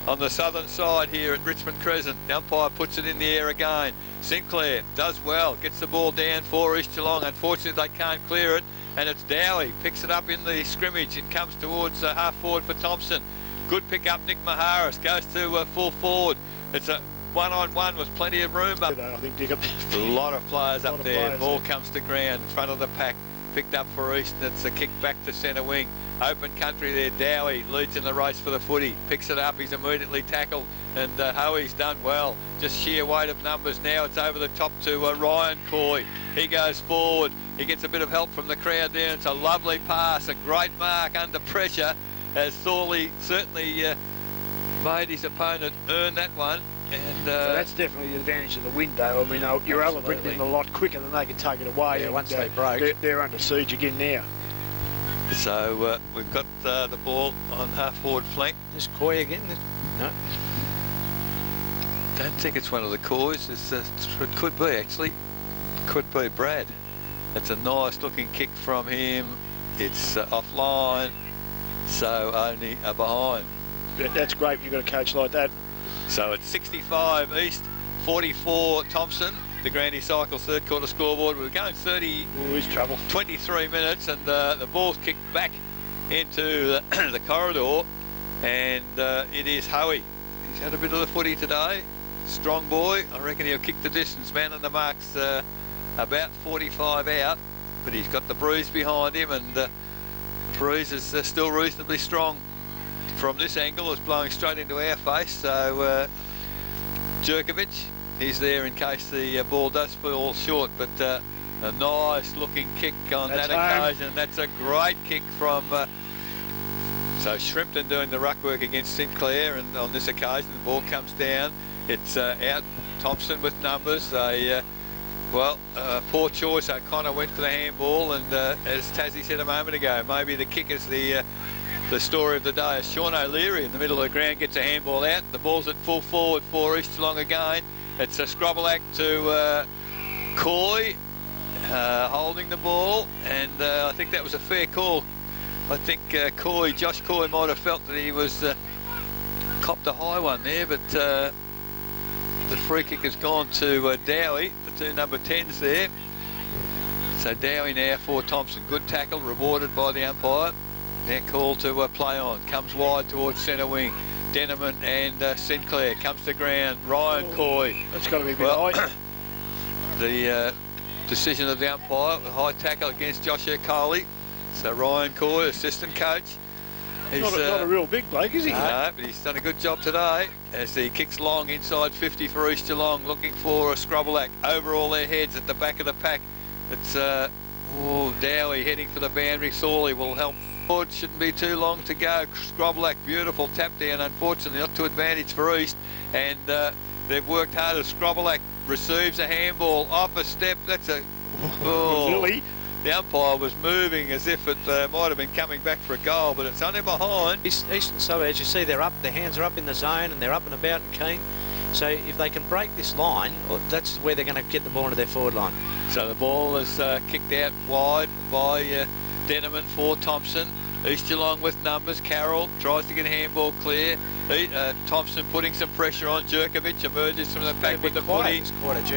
on the southern side here at Richmond Crescent. The umpire puts it in the air again. Sinclair does well, gets the ball down for East Geelong. Unfortunately, they can't clear it, and it's Dowie. Picks it up in the scrimmage and comes towards half forward for Thomson. Good pick up, Nick Maharis goes to full forward. It's a one-on-one with plenty of room. But I think dig up a lot of players up there. Ball comes to ground in front of the pack. Picked up for East. It's a kick back to centre wing. Open country there. Dowie leads in the race for the footy. Picks it up. He's immediately tackled. And Hoey's done well. Just sheer weight of numbers. Now it's over the top to Ryan Coy. He goes forward. He gets a bit of help from the crowd there. It's a lovely pass. A great mark under pressure as Thorley certainly made his opponent earn that one. And so that's definitely the advantage of the window. I mean, you're able to bring it in a lot quicker than they can take it away. Yeah, once they break. They're under siege again now. So we've got the ball on half-forward flank. Is Coy again? No. Don't think it's one of the Coys. It could be, actually. Could be Brad. It's a nice-looking kick from him. It's offline, so only a behind. That's great when you've got a coach like that. So it's 65 East, 44 Thomson. The Grandy Cycles third quarter scoreboard. We're going 23 minutes, and the ball's kicked back into the corridor, and it is Hoey. He's had a bit of the footy today. Strong boy. I reckon he'll kick the distance. Man on the mark's about 45 out, but he's got the breeze behind him, and the breeze is still reasonably strong. From this angle, it's blowing straight into our face. So Jerkovic, he's there in case the ball does fall short, but a nice looking kick on that occasion. That's a great kick from so Shrimpton doing the ruck work against Sinclair, and on this occasion the ball comes down. It's out. Thomson with numbers. Poor choice. O'Connor went for the handball, and as Tassie said a moment ago, maybe the kick is the story of the day. As Sean O'Leary in the middle of the ground gets a handball out. The ball's at full forward for East Geelong again. It's a Scrobelac to Coy holding the ball, and I think that was a fair call. I think Josh Coy might have felt that he was copped a high one there, but the free kick has gone to Dowie, the two number 10s there. So Dowie now for Thomson. Good tackle, rewarded by the umpire. Now called to play on. Comes wide towards centre wing. Denneman and Sinclair. Comes to ground. Ryan Coy. That's got to be a bit high. The decision of the umpire. High tackle against Josh Coley. So Ryan Coy, assistant coach. He's not a real big bloke, is he? No, but he's done a good job today as he kicks long inside 50 for East Geelong, looking for a Scrobelac over all their heads at the back of the pack. It's Dowie heading for the boundary. Thorley will help. Shouldn't be too long to go. Scrobelac, beautiful tap down, unfortunately not to advantage for East, and they've worked hard as Scrobelac receives a handball off a step. That's a Really? The umpire was moving as if it might have been coming back for a goal, but it's only behind. Eastern Suburbs, you see, they're up, their hands are up in the zone, and they're up and about and keen. So if they can break this line, that's where they're going to get the ball into their forward line. So the ball is kicked out wide by Denneman for Thomson. East Geelong with numbers. Carroll tries to get a handball clear. Thomson putting some pressure on. Jerkovic emerges from the back with the footy.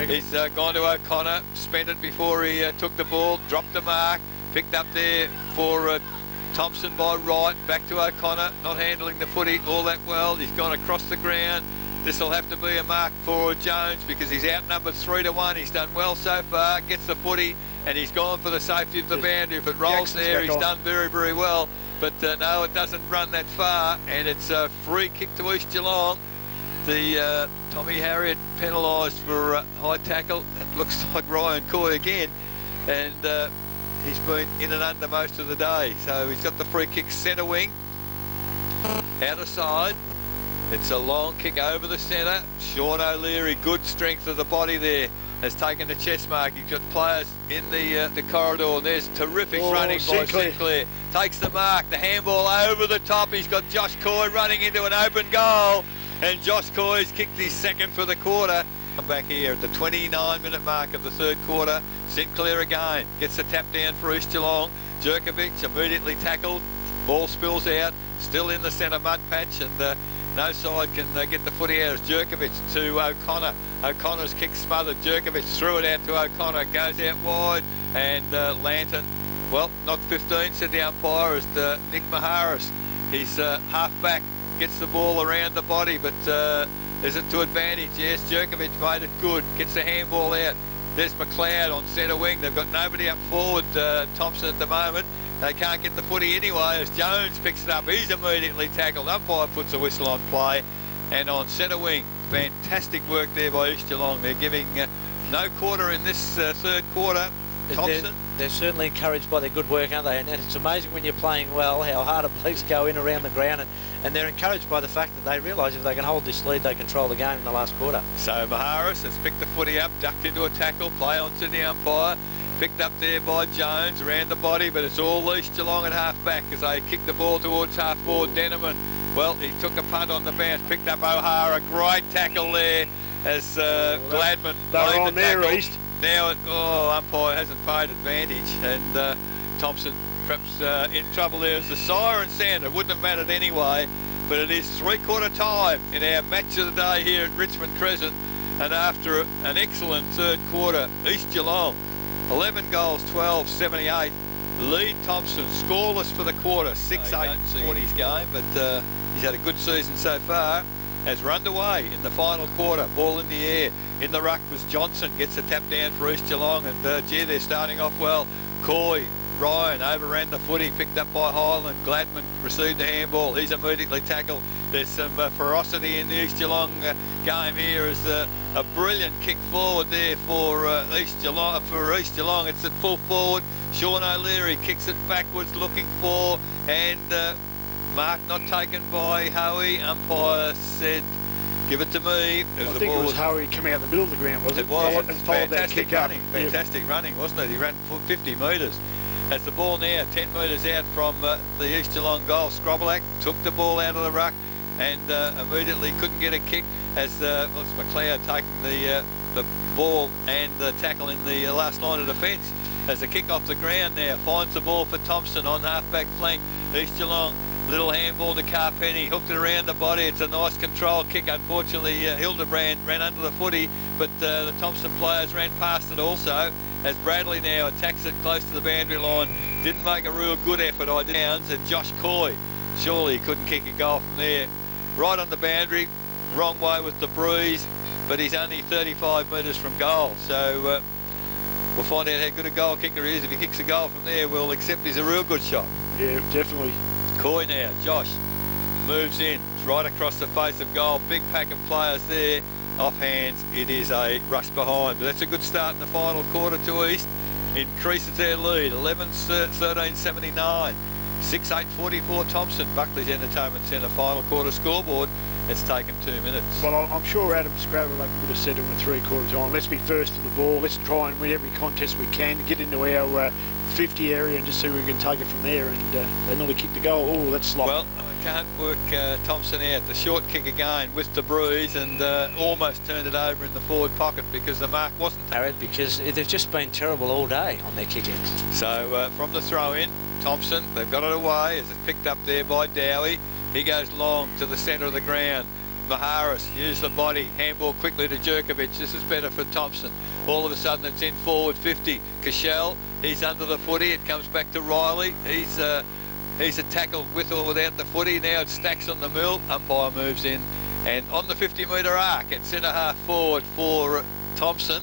He's gone to O'Connor, spent it before he took the ball, dropped the mark, picked up there for Thomson by right, back to O'Connor, not handling the footy all that well. He's gone across the ground. This will have to be a mark for Jones because he's outnumbered 3-1. He's done well so far, gets the footy, and he's gone for the safety of the boundary. If it rolls there, he's done very, very well. But no, it doesn't run that far, and it's a free kick to East Geelong. The Tommy Harriott penalised for high tackle. It looks like Ryan Coy again, and he's been in and under most of the day. So he's got the free kick centre wing, outer side. It's a long kick over the centre. Sean O'Leary, good strength of the body there, has taken the chest mark. You've got players in the corridor. There's terrific running by Sinclair. Takes the mark, the handball over the top. He's got Josh Coy running into an open goal, and Josh Coy's kicked his second for the quarter. Come back here at the 29-minute mark of the third quarter. Sinclair again gets the tap down for East Geelong. Jerkovic immediately tackled. Ball spills out. Still in the centre mud patch, and no side can get the footy out. It's Jerkovic to O'Connor. O'Connor's kick smothered. Jerkovic threw it out to O'Connor. Goes out wide, and Lanton, well, not 15, said the umpire, is Nick Maharis. He's half back, gets the ball around the body, but is it to advantage? Yes, Jerkovic made it good. Gets the handball out. There's McLeod on centre wing. They've got nobody up forward, Thomson, at the moment. They can't get the footy anyway as Jones picks it up. He's immediately tackled. Umpire puts a whistle on play. And on centre wing, fantastic work there by East Geelong. They're giving no quarter in this third quarter. Thomson. They're certainly encouraged by their good work, aren't they? And it's amazing when you're playing well how hard it plays go in around the ground. And they're encouraged by the fact that they realise if they can hold this lead, they control the game in the last quarter. So Maharis has picked the footy up, ducked into a tackle, play on to the umpire. Picked up there by Jones, around the body, but it's all East Geelong at half-back as they kick the ball towards half-forward. Denneman, well, he took a punt on the bounce, picked up O'Hara, great tackle there as Gladman played the tackle. East. Now, umpire hasn't paid advantage, and Thomson perhaps in trouble there as the siren sounded. It wouldn't have mattered anyway, but it is three-quarter time in our match of the day here at Richmond Crescent, and after an excellent third quarter, East Geelong 11 goals, 12-78. Lead Thomson scoreless for the quarter, 6-8 for his game, but he's had a good season so far. Has run away in the final quarter, ball in the air. In the ruck was Johnson, gets a tap down for East Geelong, and gee, they're starting off well. Coy, Ryan overran the footy, picked up by Highland. Gladman received the handball. He's immediately tackled. There's some ferocity in the East Geelong game here. Is a brilliant kick forward there for East Geelong. It's at full forward. Sean O'Leary kicks it backwards, looking for, and mark not taken by Hoey. Umpire said, "Give it to me." I think it was Hoey coming out the middle of the ground, was it? It was. And followed that kick running. up. Fantastic running, wasn't it? He ran 50 metres. Has the ball now 10 metres out from the East Geelong goal. Scrobbelack took the ball out of the ruck and immediately couldn't get a kick as it's McLeod taking the ball and the tackle in the last line of defence. As the kick off the ground now, finds the ball for Thomson on half-back flank. East Geelong, little handball to Carpenny, hooked it around the body. It's a nice control kick. Unfortunately, Hildebrand ran under the footy, but the Thomson players ran past it also. As Bradley now attacks it close to the boundary line. Didn't make a real good effort, Downs, and Josh Coy surely couldn't kick a goal from there. Right on the boundary, wrong way with the breeze, but he's only 35 metres from goal. So we'll find out how good a goal kicker he is. If he kicks a goal from there, we'll accept he's a real good shot. Yeah, definitely. Coy now, Josh moves in. It's right across the face of goal. Big pack of players there. Off hands, it is a rush behind. But that's a good start in the final quarter to East. Increases their lead, 11-13-79. 6-8-44 Thomson. Buckley's Entertainment Centre final quarter scoreboard. It's taken 2 minutes. Well, I'm sure Adam Scrabble would have said to him in three-quarter time, let's be first to the ball. Let's try and win every contest we can, get into our 50 area and just see if we can take it from there. And they nearly kicked the goal. Oh, that's sloppy. Well, can't work Thomson out. The short kick again with the bruise, and almost turned it over in the forward pocket because the mark wasn't Harriet, because they've just been terrible all day on their kick-ins. So from the throw-in, Thomson, they've got it away as it's picked up there by Dowie. He goes long to the centre of the ground. Maharis used the body, handball quickly to Jerkovic. This is better for Thomson. All of a sudden it's in forward 50. Cashel, he's under the footy. It comes back to Riley. He's a tackle with or without the footy. Now it stacks on the mill. Umpire moves in, and on the 50-metre arc at centre half forward for Thomson,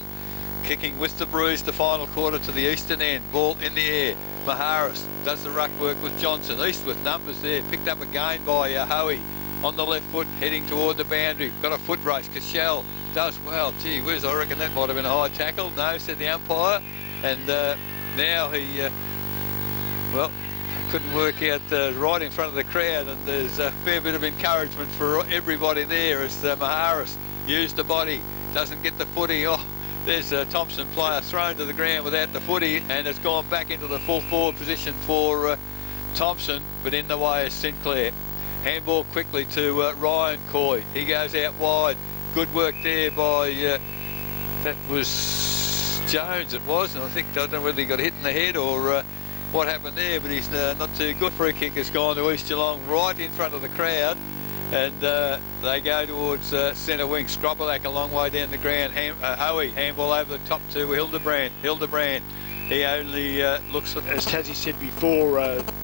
kicking with the bruise the final quarter to the eastern end. Ball in the air. Maharis does the ruck work with Johnson. East with numbers there. Picked up again by Hoey on the left foot, heading toward the boundary. Got a foot race. Cashel does well. Gee whiz, I reckon that might have been a high tackle. No, said the umpire. And now he, couldn't work out right in front of the crowd, and there's a fair bit of encouragement for everybody there as Maharis used the body, doesn't get the footy. Oh, there's a Thomson player thrown to the ground without the footy, and it's gone back into the full forward position for Thomson, but in the way is Sinclair. Handball quickly to Ryan Coy. He goes out wide. Good work there by, that was Jones it was, and I don't know whether he got hit in the head or what happened there, but he's not too good. Free kick has gone to East Geelong right in front of the crowd, and they go towards centre wing. Scrobbelack a long way down the ground. Hoey, handball over the top to Hildebrand. He only looks at... As Tassie said before,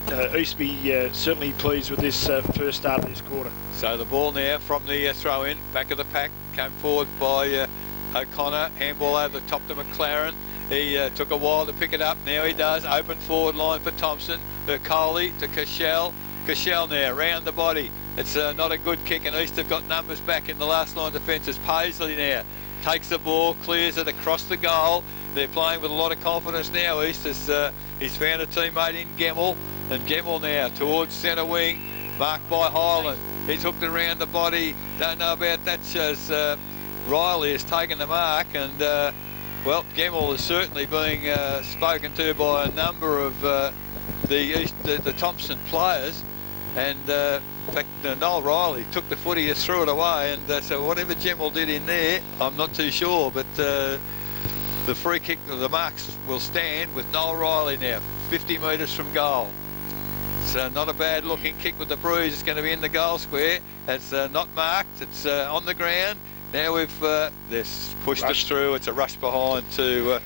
Eastby certainly pleased with this first start of this quarter. So the ball now from the throw-in, back of the pack, came forward by O'Connor. Handball over the top to McLaren. He took a while to pick it up. Now he does. Open forward line for Thomson. Coley to Cashel. Cashel now round the body. It's not a good kick, and East have got numbers back in the last line defence. It's Paisley now. Takes the ball, clears it across the goal. They're playing with a lot of confidence now. East has he's found a teammate in Gemmell, and Gemmell now towards centre wing, marked by Highland. He's hooked around the body. Don't know about that, as Riley has taken the mark, and well, Gemmell is certainly being spoken to by a number of the Thomson players, and in fact, Noel Riley took the footy, just threw it away, and so whatever Gemmell did in there, I'm not too sure, but the free kick, the marks will stand with Noel Riley now, 50 metres from goal. It's not a bad looking kick with the bruise. It's going to be in the goal square. It's not marked, it's on the ground. Now we've pushed us through. It's a rush behind to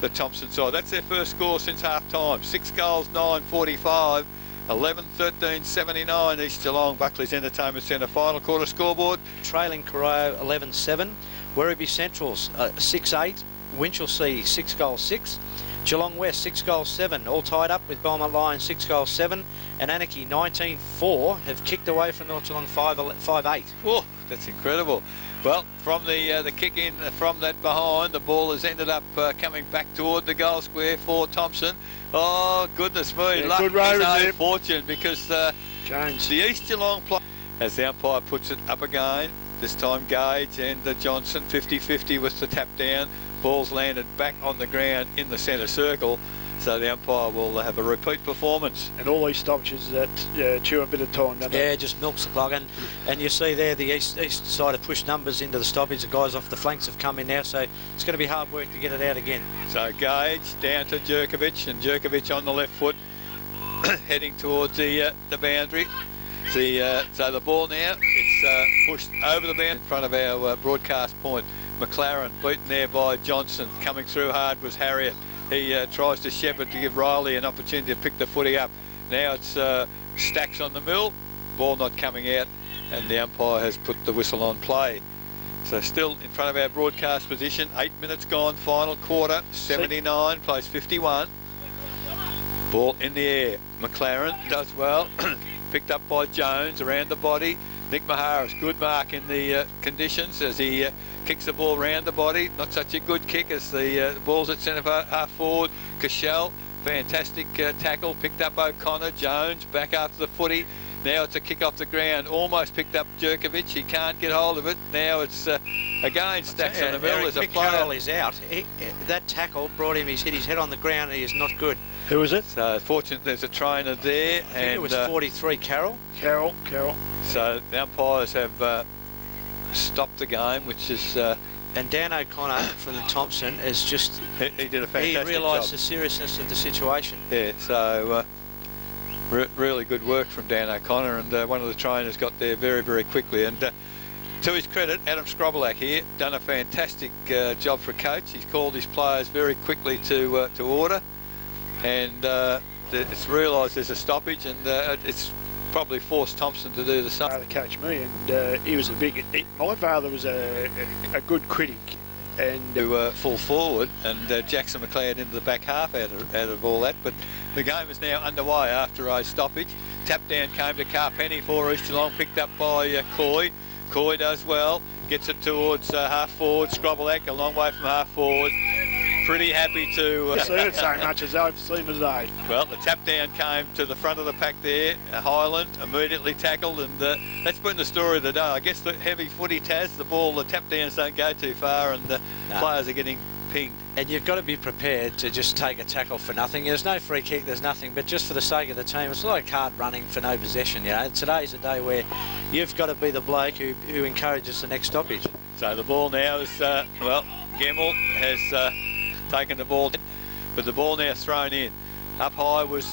the Thomson side. That's their first score since half-time. 6 goals, 9:45, 11-13-79. East Geelong, Buckley's Entertainment Centre final quarter scoreboard. Trailing Corio 11-7. Werribee Centrals 6-8. Winchelsea 6 goals 6. Geelong West 6 goals 7, all tied up with Belmont Lions 6 goals 7, and Anarchy 19-4 have kicked away from North Geelong 5-8. Oh, that's incredible. Well, from the kick in from that behind, the ball has ended up coming back toward the goal square for Thomson. Oh, goodness me. Yeah, luck good road is no there. Fortune, because Jones. the East Geelong play, as the umpire puts it up again, this time Gage and Johnson 50-50 with the tap down. Ball's landed back on the ground in the centre circle, so the umpire will have a repeat performance. And all these stoppages that chew a bit of time, don't they? Yeah, just milks the clock, and you see there the east side have pushed numbers into the stoppage. The guys off the flanks have come in now, so it's going to be hard work to get it out again. So Gage down to Jerkovic, and Jerkovic on the left foot heading towards the boundary. So the ball now, it's pushed over the boundary in front of our broadcast point. McLaren beaten there by Johnson. Coming through hard was Harriet. He tries to shepherd to give Riley an opportunity to pick the footy up. Now it's Stacks on the mill. Ball not coming out, and the umpire has put the whistle on play. So still in front of our broadcast position. 8 minutes gone, final quarter. 79 plays 51. Ball in the air. McLaren does well. Picked up by Jones around the body. Nick Maharis, good mark in the conditions as he kicks the ball round the body. Not such a good kick as the ball's at centre half forward. Cashel, fantastic tackle. Picked up O'Connor. Jones back after the footy. Now it's a kick off the ground, almost picked up Jerkovic. He can't get hold of it. Now it's again stacks in the middle. There's a player. Carroll is out. That tackle brought him. He's hit his head on the ground, and he is not good. Who was it? So fortunate there's a trainer there. I think it was 43, Carroll. Carroll. So the umpires have stopped the game, which is. And Dan O'Connor from the Thomson is just. He did a fantastic job. He realised the seriousness of the situation. Yeah, so really good work from Dan O'Connor, and one of the trainers got there very, very quickly. And to his credit, Adam Scrobelack here done a fantastic job for coach. He's called his players very quickly to order, and it's realised there's a stoppage, and it's probably forced Thomson to do the same. Father coached me, and he was my father was a good critic, and to full forward, and Jackson McLeod into the back half out of all that. But the game is now underway after a stoppage. Tap down came to Carpenny for East Geelong, picked up by Coy. Coy does well, gets it towards half forward. Scrobelack a long way from half forward. Pretty happy to... I've seen it so much as I've seen today. Well, the tap down came to the front of the pack there. Highland immediately tackled, and that's been the story of the day. I guess the heavy footy, Taz, the tap downs don't go too far, and the players are getting pinged. And you've got to be prepared to just take a tackle for nothing. There's no free kick, there's nothing, but just for the sake of the team, it's like hard running for no possession. You know, today's a day where you've got to be the bloke who encourages the next stoppage. So the ball now is, Gemmell has taken the ball, but the ball now thrown in. Up high was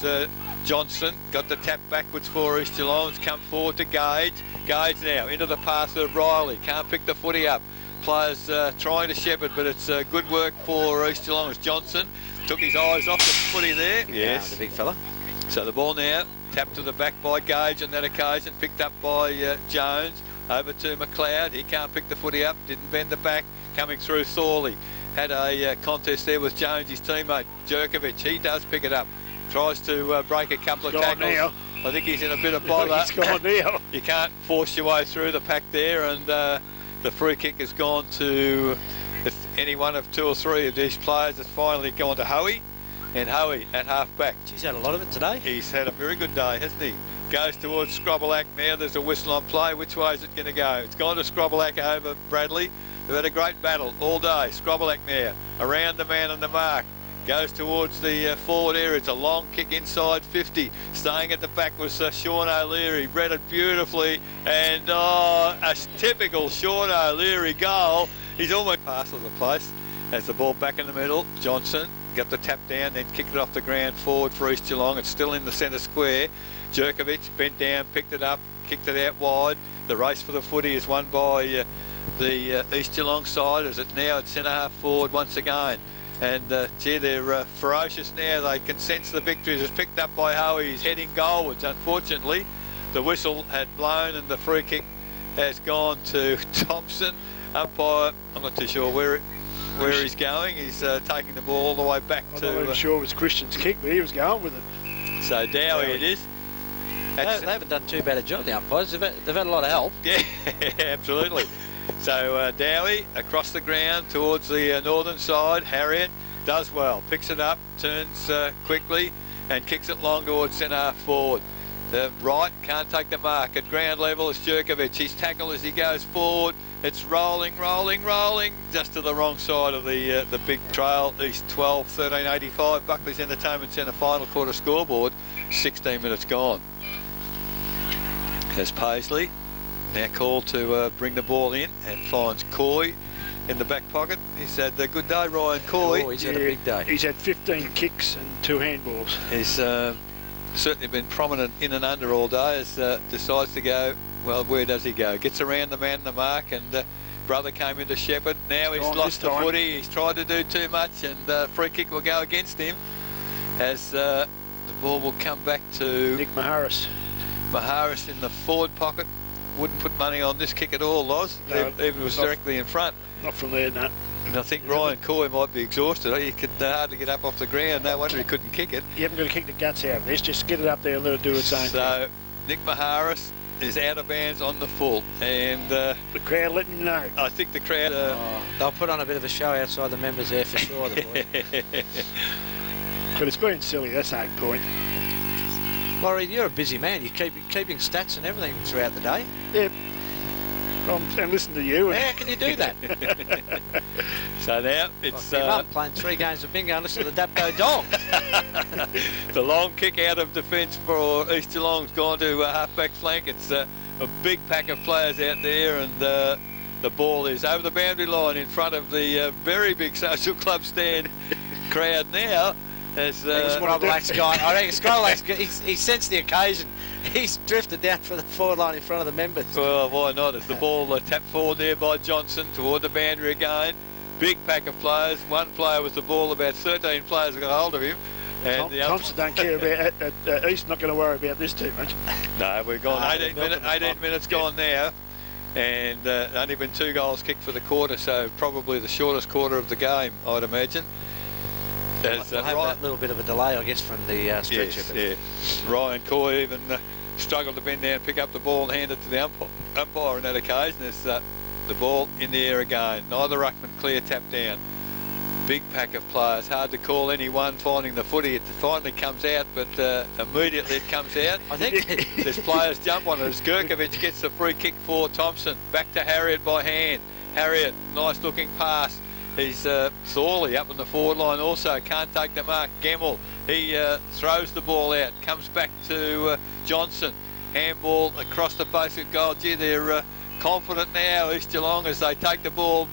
Johnson, got the tap backwards for East Geelong. It's come forward to Gage. Gage now into the pass of Riley, can't pick the footy up. Players trying to shepherd, but it's good work for East Geelong as Johnson took his eyes off the footy there. Yes, the big fella. So the ball now tapped to the back by Gage on that occasion, picked up by Jones. Over to McLeod, he can't pick the footy up, didn't bend the back. Coming through Thorley, had a contest there with Jones, his teammate Jerkovic. He does pick it up, tries to break a couple of tackles. Now. I think he's in a bit of bother. He's gone now. You can't force your way through the pack there, and the free kick has gone to any one of two or three of these players. Has finally gone to Hoey, and Hoey at half back. He's had a lot of it today. He's had a very good day, hasn't he? Goes towards Scrobelack now. There's a whistle on play. Which way is it going to go? It's gone to Scrobelack over Bradley. They've had a great battle all day. Scrobelack now around the man on the mark. Goes towards the forward area. It's a long kick inside 50. Staying at the back was Sean O'Leary. Read it beautifully. And a typical Sean O'Leary goal. He's almost past the place. Has the ball back in the middle. Johnson got the tap down, then kicked it off the ground forward for East Geelong. It's still in the centre square. Jerkovic bent down, picked it up, kicked it out wide. The race for the footy is won by the East Geelong side, as it's now at centre half forward once again. And gee, they're ferocious now. They can sense the victory. It's picked up by Hoey. He's heading goalwards. Unfortunately, the whistle had blown and the free kick has gone to Thomson. Umpire, I'm not too sure where he's going. He's taking the ball all the way back I'm to... not even sure it was Christian's kick, but he was going with it. So Dowie it is. They haven't done too bad a job, the umpires. They've had a lot of help. Yeah, absolutely. So Dowie across the ground towards the northern side. Harriet does well, picks it up, turns quickly and kicks it long towards centre half forward. The right can't take the mark. At ground level is Jerkovic. He's tackled as he goes forward. It's rolling, just to the wrong side of the big trail. East 12, 1385. Buckley's Entertainment Centre final quarter scoreboard. 16 minutes gone. Has Paisley now called to bring the ball in and finds Coy in the back pocket. He's had a good day, Ryan Coy. Oh, he's had a big day. He's had 15 kicks and 2 handballs. He's certainly been prominent in and under all day as decides to go, well, where does he go? Gets around the man in the mark, and brother came into Shepherd. Now he's lost the footy. He's tried to do too much, and free kick will go against him as the ball will come back to Nick Maharis. Maharis in the forward pocket. Wouldn't put money on this kick at all, Loz. No, even if it was directly in front. Not from there, no. And I think Ryan Coy might be exhausted. He could hardly get up off the ground. No wonder he couldn't kick it. You haven't got to kick the guts out of this. Just get it up there and let it do its own thing. So Nick Maharis is out of bounds on the full, and the crowd letting him know. I think the crowd they'll put on a bit of a show outside the members there for sure. But it's been silly. That's no point. Laurie, you're a busy man. You're keeping stats and everything throughout the day. Yeah. And listen to you. How can you do that? So now it's playing 3 games of bingo and listen to the Dapto Dog. the long kick out of defence for East Geelong's gone to half-back flank. It's a big pack of players out there, and the ball is over the boundary line in front of the very big social club stand crowd now. As Guy, I reckon Skylax, he sensed the occasion. He's drifted down from the forward line in front of the members. Well, why not? It's the ball tapped forward there by Johnson toward the boundary again. Big pack of players. One player with the ball, about 13 players got hold of him. And Thomson don't care about East. Not going to worry about this too much. No, we've gone 18 minutes gone now, and only been 2 goals kicked for the quarter, so probably the shortest quarter of the game, I'd imagine. We'll have that little bit of a delay, I guess, from the stretcher. Yes, yeah. Ryan Coy even struggled to bend down, pick up the ball and hand it to the umpire on that occasion. There's the ball in the air again. Neither ruckman clear tap down. Big pack of players. Hard to call anyone finding the footy. It finally comes out, but immediately it comes out. I think there's players jump on it as Gurkovic gets the free kick for Thomson. Back to Harriet by hand. Harriet, nice looking pass. He's Thorley up on the forward line also, can't take the mark. Gemmell, he throws the ball out, comes back to Johnson. Handball across the basic goal. Gee, they're confident now, East Geelong, as they take the ball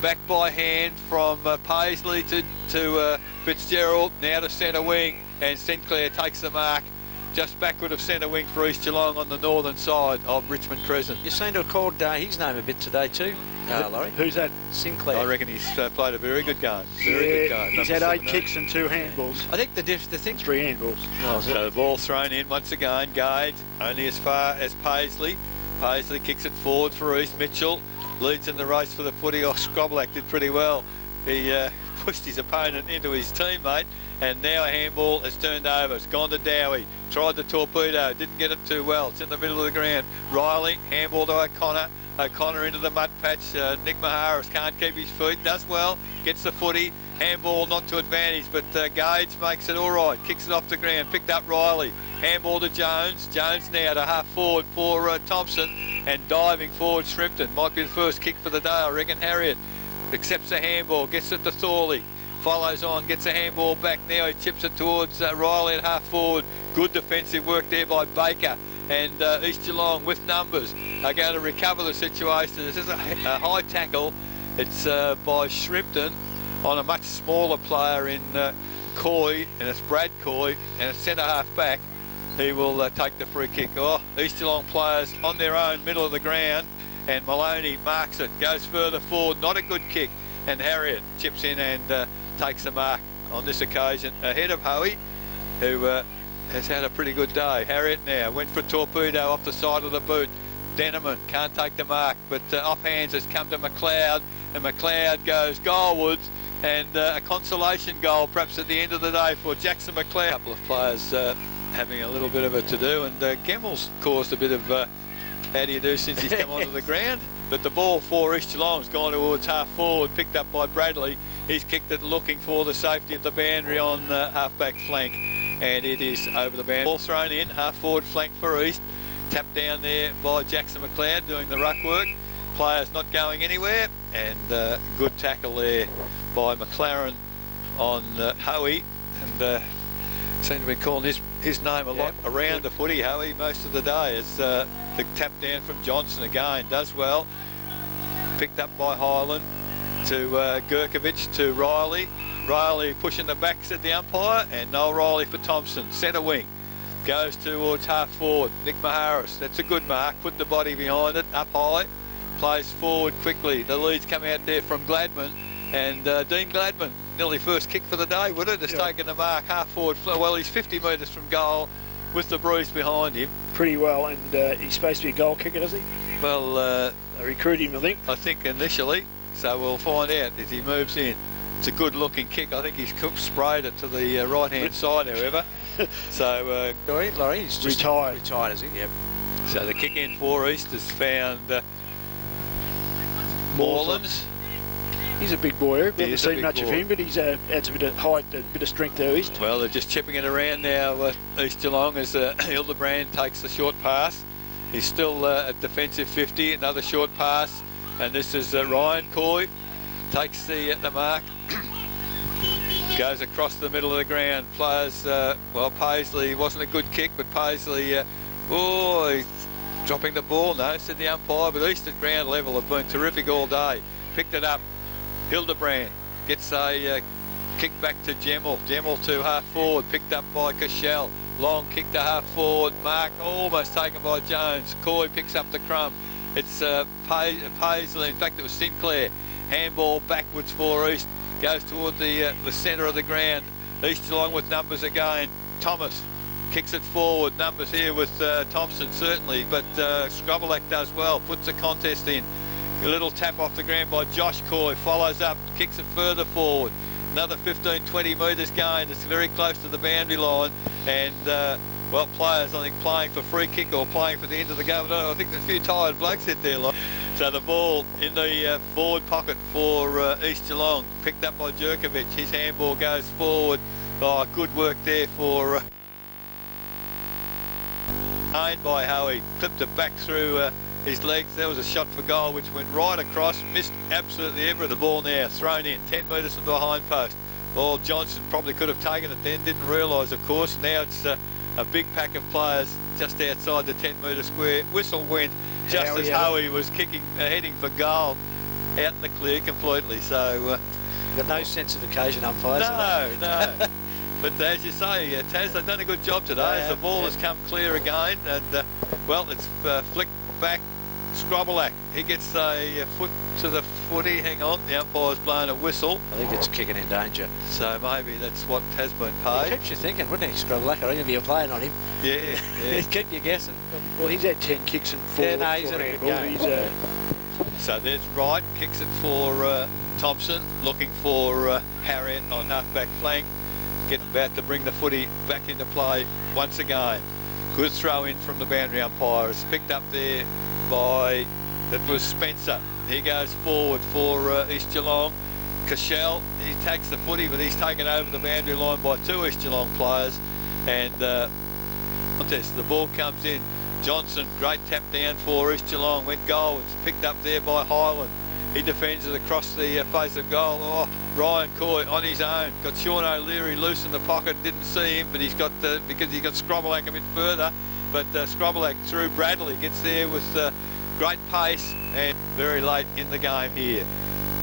back by hand from Paisley to Fitzgerald, now to centre wing, and Sinclair takes the mark. Just backward of centre wing for East Geelong on the northern side of Richmond Crescent. You seem to have called his name a bit today too, Laurie. Who's that? Sinclair. I reckon he's played a very good game. Very good game. He's had 8 kicks and 2 handballs. I think the thing... 3 handballs. Oh, so the ball thrown in once again. Gage only as far as Paisley. Paisley kicks it forward for East. Mitchell leads in the race for the footy. Oh, Scroblack did pretty well. He pushed his opponent into his teammate, and now a handball has turned over. It's gone to Dowie. Tried the torpedo, didn't get it too well. It's in the middle of the ground. Riley, handball to O'Connor. O'Connor into the mud patch. Nick Maharis can't keep his feet. Does well. Gets the footy. Handball not to advantage, but Gage makes it all right. Kicks it off the ground. Picked up Riley. Handball to Jones. Jones now to half forward for Thomson, and diving forward Shrimpton. Might be the first kick for the day, I reckon. Harriet accepts the handball, gets it to Thorley, follows on, gets a handball back. Now he chips it towards Riley at half forward. Good defensive work there by Baker, and East Geelong with numbers are going to recover the situation. This is a high tackle. It's by Shrimpton on a much smaller player in Coy, and it's Brad Coy, and it's centre half back. He will take the free kick. Oh, East Geelong players on their own, middle of the ground, and Maloney marks it, goes further forward, not a good kick, and Harriet chips in and takes the mark on this occasion ahead of Hoey, who has had a pretty good day. Harriet now went for a torpedo off the side of the boot. Denneman can't take the mark, but off hands has come to McLeod, and McLeod goes goalwards, and a consolation goal perhaps at the end of the day for Jackson McLeod. A couple of players having a little bit of a to-do, and Gemmell's caused a bit of how do you do since he's come onto the ground. But the ball for East Geelong's gone towards half forward, picked up by Bradley. He's kicked it looking for the safety of the boundary on half-back flank, and it is over the boundary. Ball thrown in, half-forward flank for East. Tapped down there by Jackson McLeod doing the ruck work. Players not going anywhere, and good tackle there by McLaren on Hoey, and seem to be calling his name a lot around the footy, Hoey, most of the day. As the tap down from Johnson again does well. Picked up by Highland to Gurkovic to Riley. Riley pushing the back, said the umpire, and Noel Riley for Thomson. Centre wing. Goes towards half forward. Nick Maharis, that's a good mark. Put the body behind it, up high. Plays forward quickly. The leads come out there from Gladman, and Dean Gladman, nearly first kick for the day, would it? Has taken the mark half forward. Well, he's 50 metres from goal with the breeze behind him. Pretty well, and he's supposed to be a goal kicker, does he? Well, they recruit him, I think. I think initially, so we'll find out as he moves in. It's a good looking kick. I think he's sprayed it to the right hand side, however. So Laurie, he's just retired, is he? Yep. So the kick in for East has found Morelands. He's a big boy, Eric. We haven't seen much of him, but he's adds a bit of height, a bit of strength there, East. Well, they're just chipping it around now, East Geelong, as Hildebrand takes the short pass. He's still at defensive 50, another short pass, and this is Ryan Coy, takes the mark, goes across the middle of the ground. Players, Paisley, wasn't a good kick, but Paisley, he's dropping the ball now, said the umpire, but East at ground level have been terrific all day. Picked it up, Hildebrand gets a kick back to Gemmell. Gemmell to half forward, picked up by Cashel. Long kick to half forward, mark almost taken by Jones. Coy picks up the crumb. It's Paisley, in fact it was Sinclair. Handball backwards for East, goes toward the centre of the ground. East Geelong with numbers again. Thomas kicks it forward, numbers here with Thomson certainly, but Scrubberlack does well, puts the contest in. A little tap off the ground by Josh Coy, follows up, kicks it further forward. Another 15-20 metres gained. It's very close to the boundary line, and players I think playing for free kick or playing for the end of the game. I think there's a few tired blokes in there. So the ball in the forward pocket for East Geelong, picked up by Jerkovic. His handball goes forward. Oh, good work there for by Howie. Clipped it back through his legs. There was a shot for goal which went right across, missed absolutely everything. The ball now thrown in 10 metres from the behind post. Well, Johnson probably could have taken it then, didn't realise of course. Now it's a big pack of players just outside the 10 metre square. Whistle went just as Howie was heading for goal, out in the clear completely. So got no sense of occasion umpires. No. But as you say, Taz, they've done a good job today. As the ball has come clear again, and it's flicked back. Scrubberlack, he gets a foot to the footy. Hang on, the umpire's blown a whistle. I think it's kicking in danger. So maybe that's what has been paid. It keeps you thinking, wouldn't it, Scrubberlack? I reckon you're playing on him. Yeah. He'd keep you guessing. Well, he's had 10 kicks and 4. Yeah, no, he's had a good game. So there's Wright, kicks it for Thomson, looking for Harriet on half-back flank. About to bring the footy back into play once again. Good throw in from the boundary umpire. It's picked up there by, that was Spencer. He goes forward for East Geelong. Cashel, he takes the footy, but he's taken over the boundary line by 2 East Geelong players. And contest, the ball comes in. Johnson, great tap down for East Geelong, went goal. It's picked up there by Highland. He defends it across the face of goal. Oh, Ryan Coy on his own. Got Sean O'Leary loose in the pocket. Didn't see him, but he's got because he got Scrubberlack a bit further. But Scrubberlack through Bradley gets there with great pace and very late in the game here.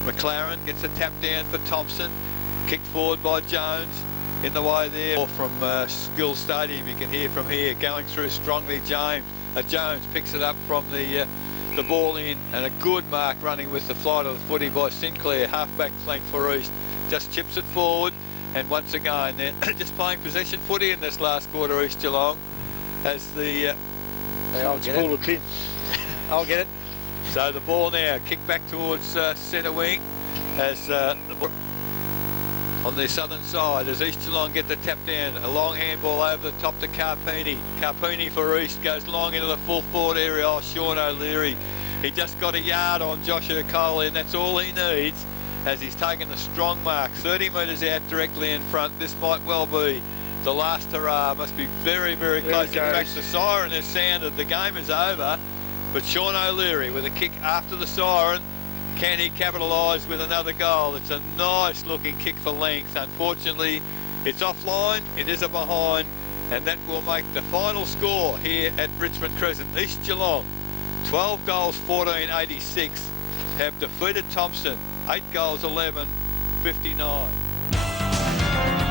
McLaren gets a tap down for Thomson. Kicked forward by Jones in the way there from Skill Stadium. You can hear from here going through strongly. Jones picks it up from the ball in, and a good mark running with the flight of the footy by Sinclair, half-back flank for East. Just chips it forward, and once again they're just playing possession footy in this last quarter, East Geelong, as the I'll get it. I'll get it. So the ball now kicked back towards centre wing as the ball on the southern side as East Geelong get the tap down. A long handball over the top to Carpini. Carpini for East goes long into the full forward area. Oh, Sean O'Leary. He just got a yard on Josh Urquhart, and that's all he needs as he's taken a strong mark. 30 metres out directly in front. This might well be the last hurrah. Must be very, very close. In fact, the siren has sounded. The game is over. But Sean O'Leary with a kick after the siren. Can he capitalise with another goal? It's a nice looking kick for length. Unfortunately, it's offline. It is a behind, and that will make the final score here at Richmond Crescent. East Geelong, 12 goals, 14-86, have defeated Thomson, 8 goals, 11-59.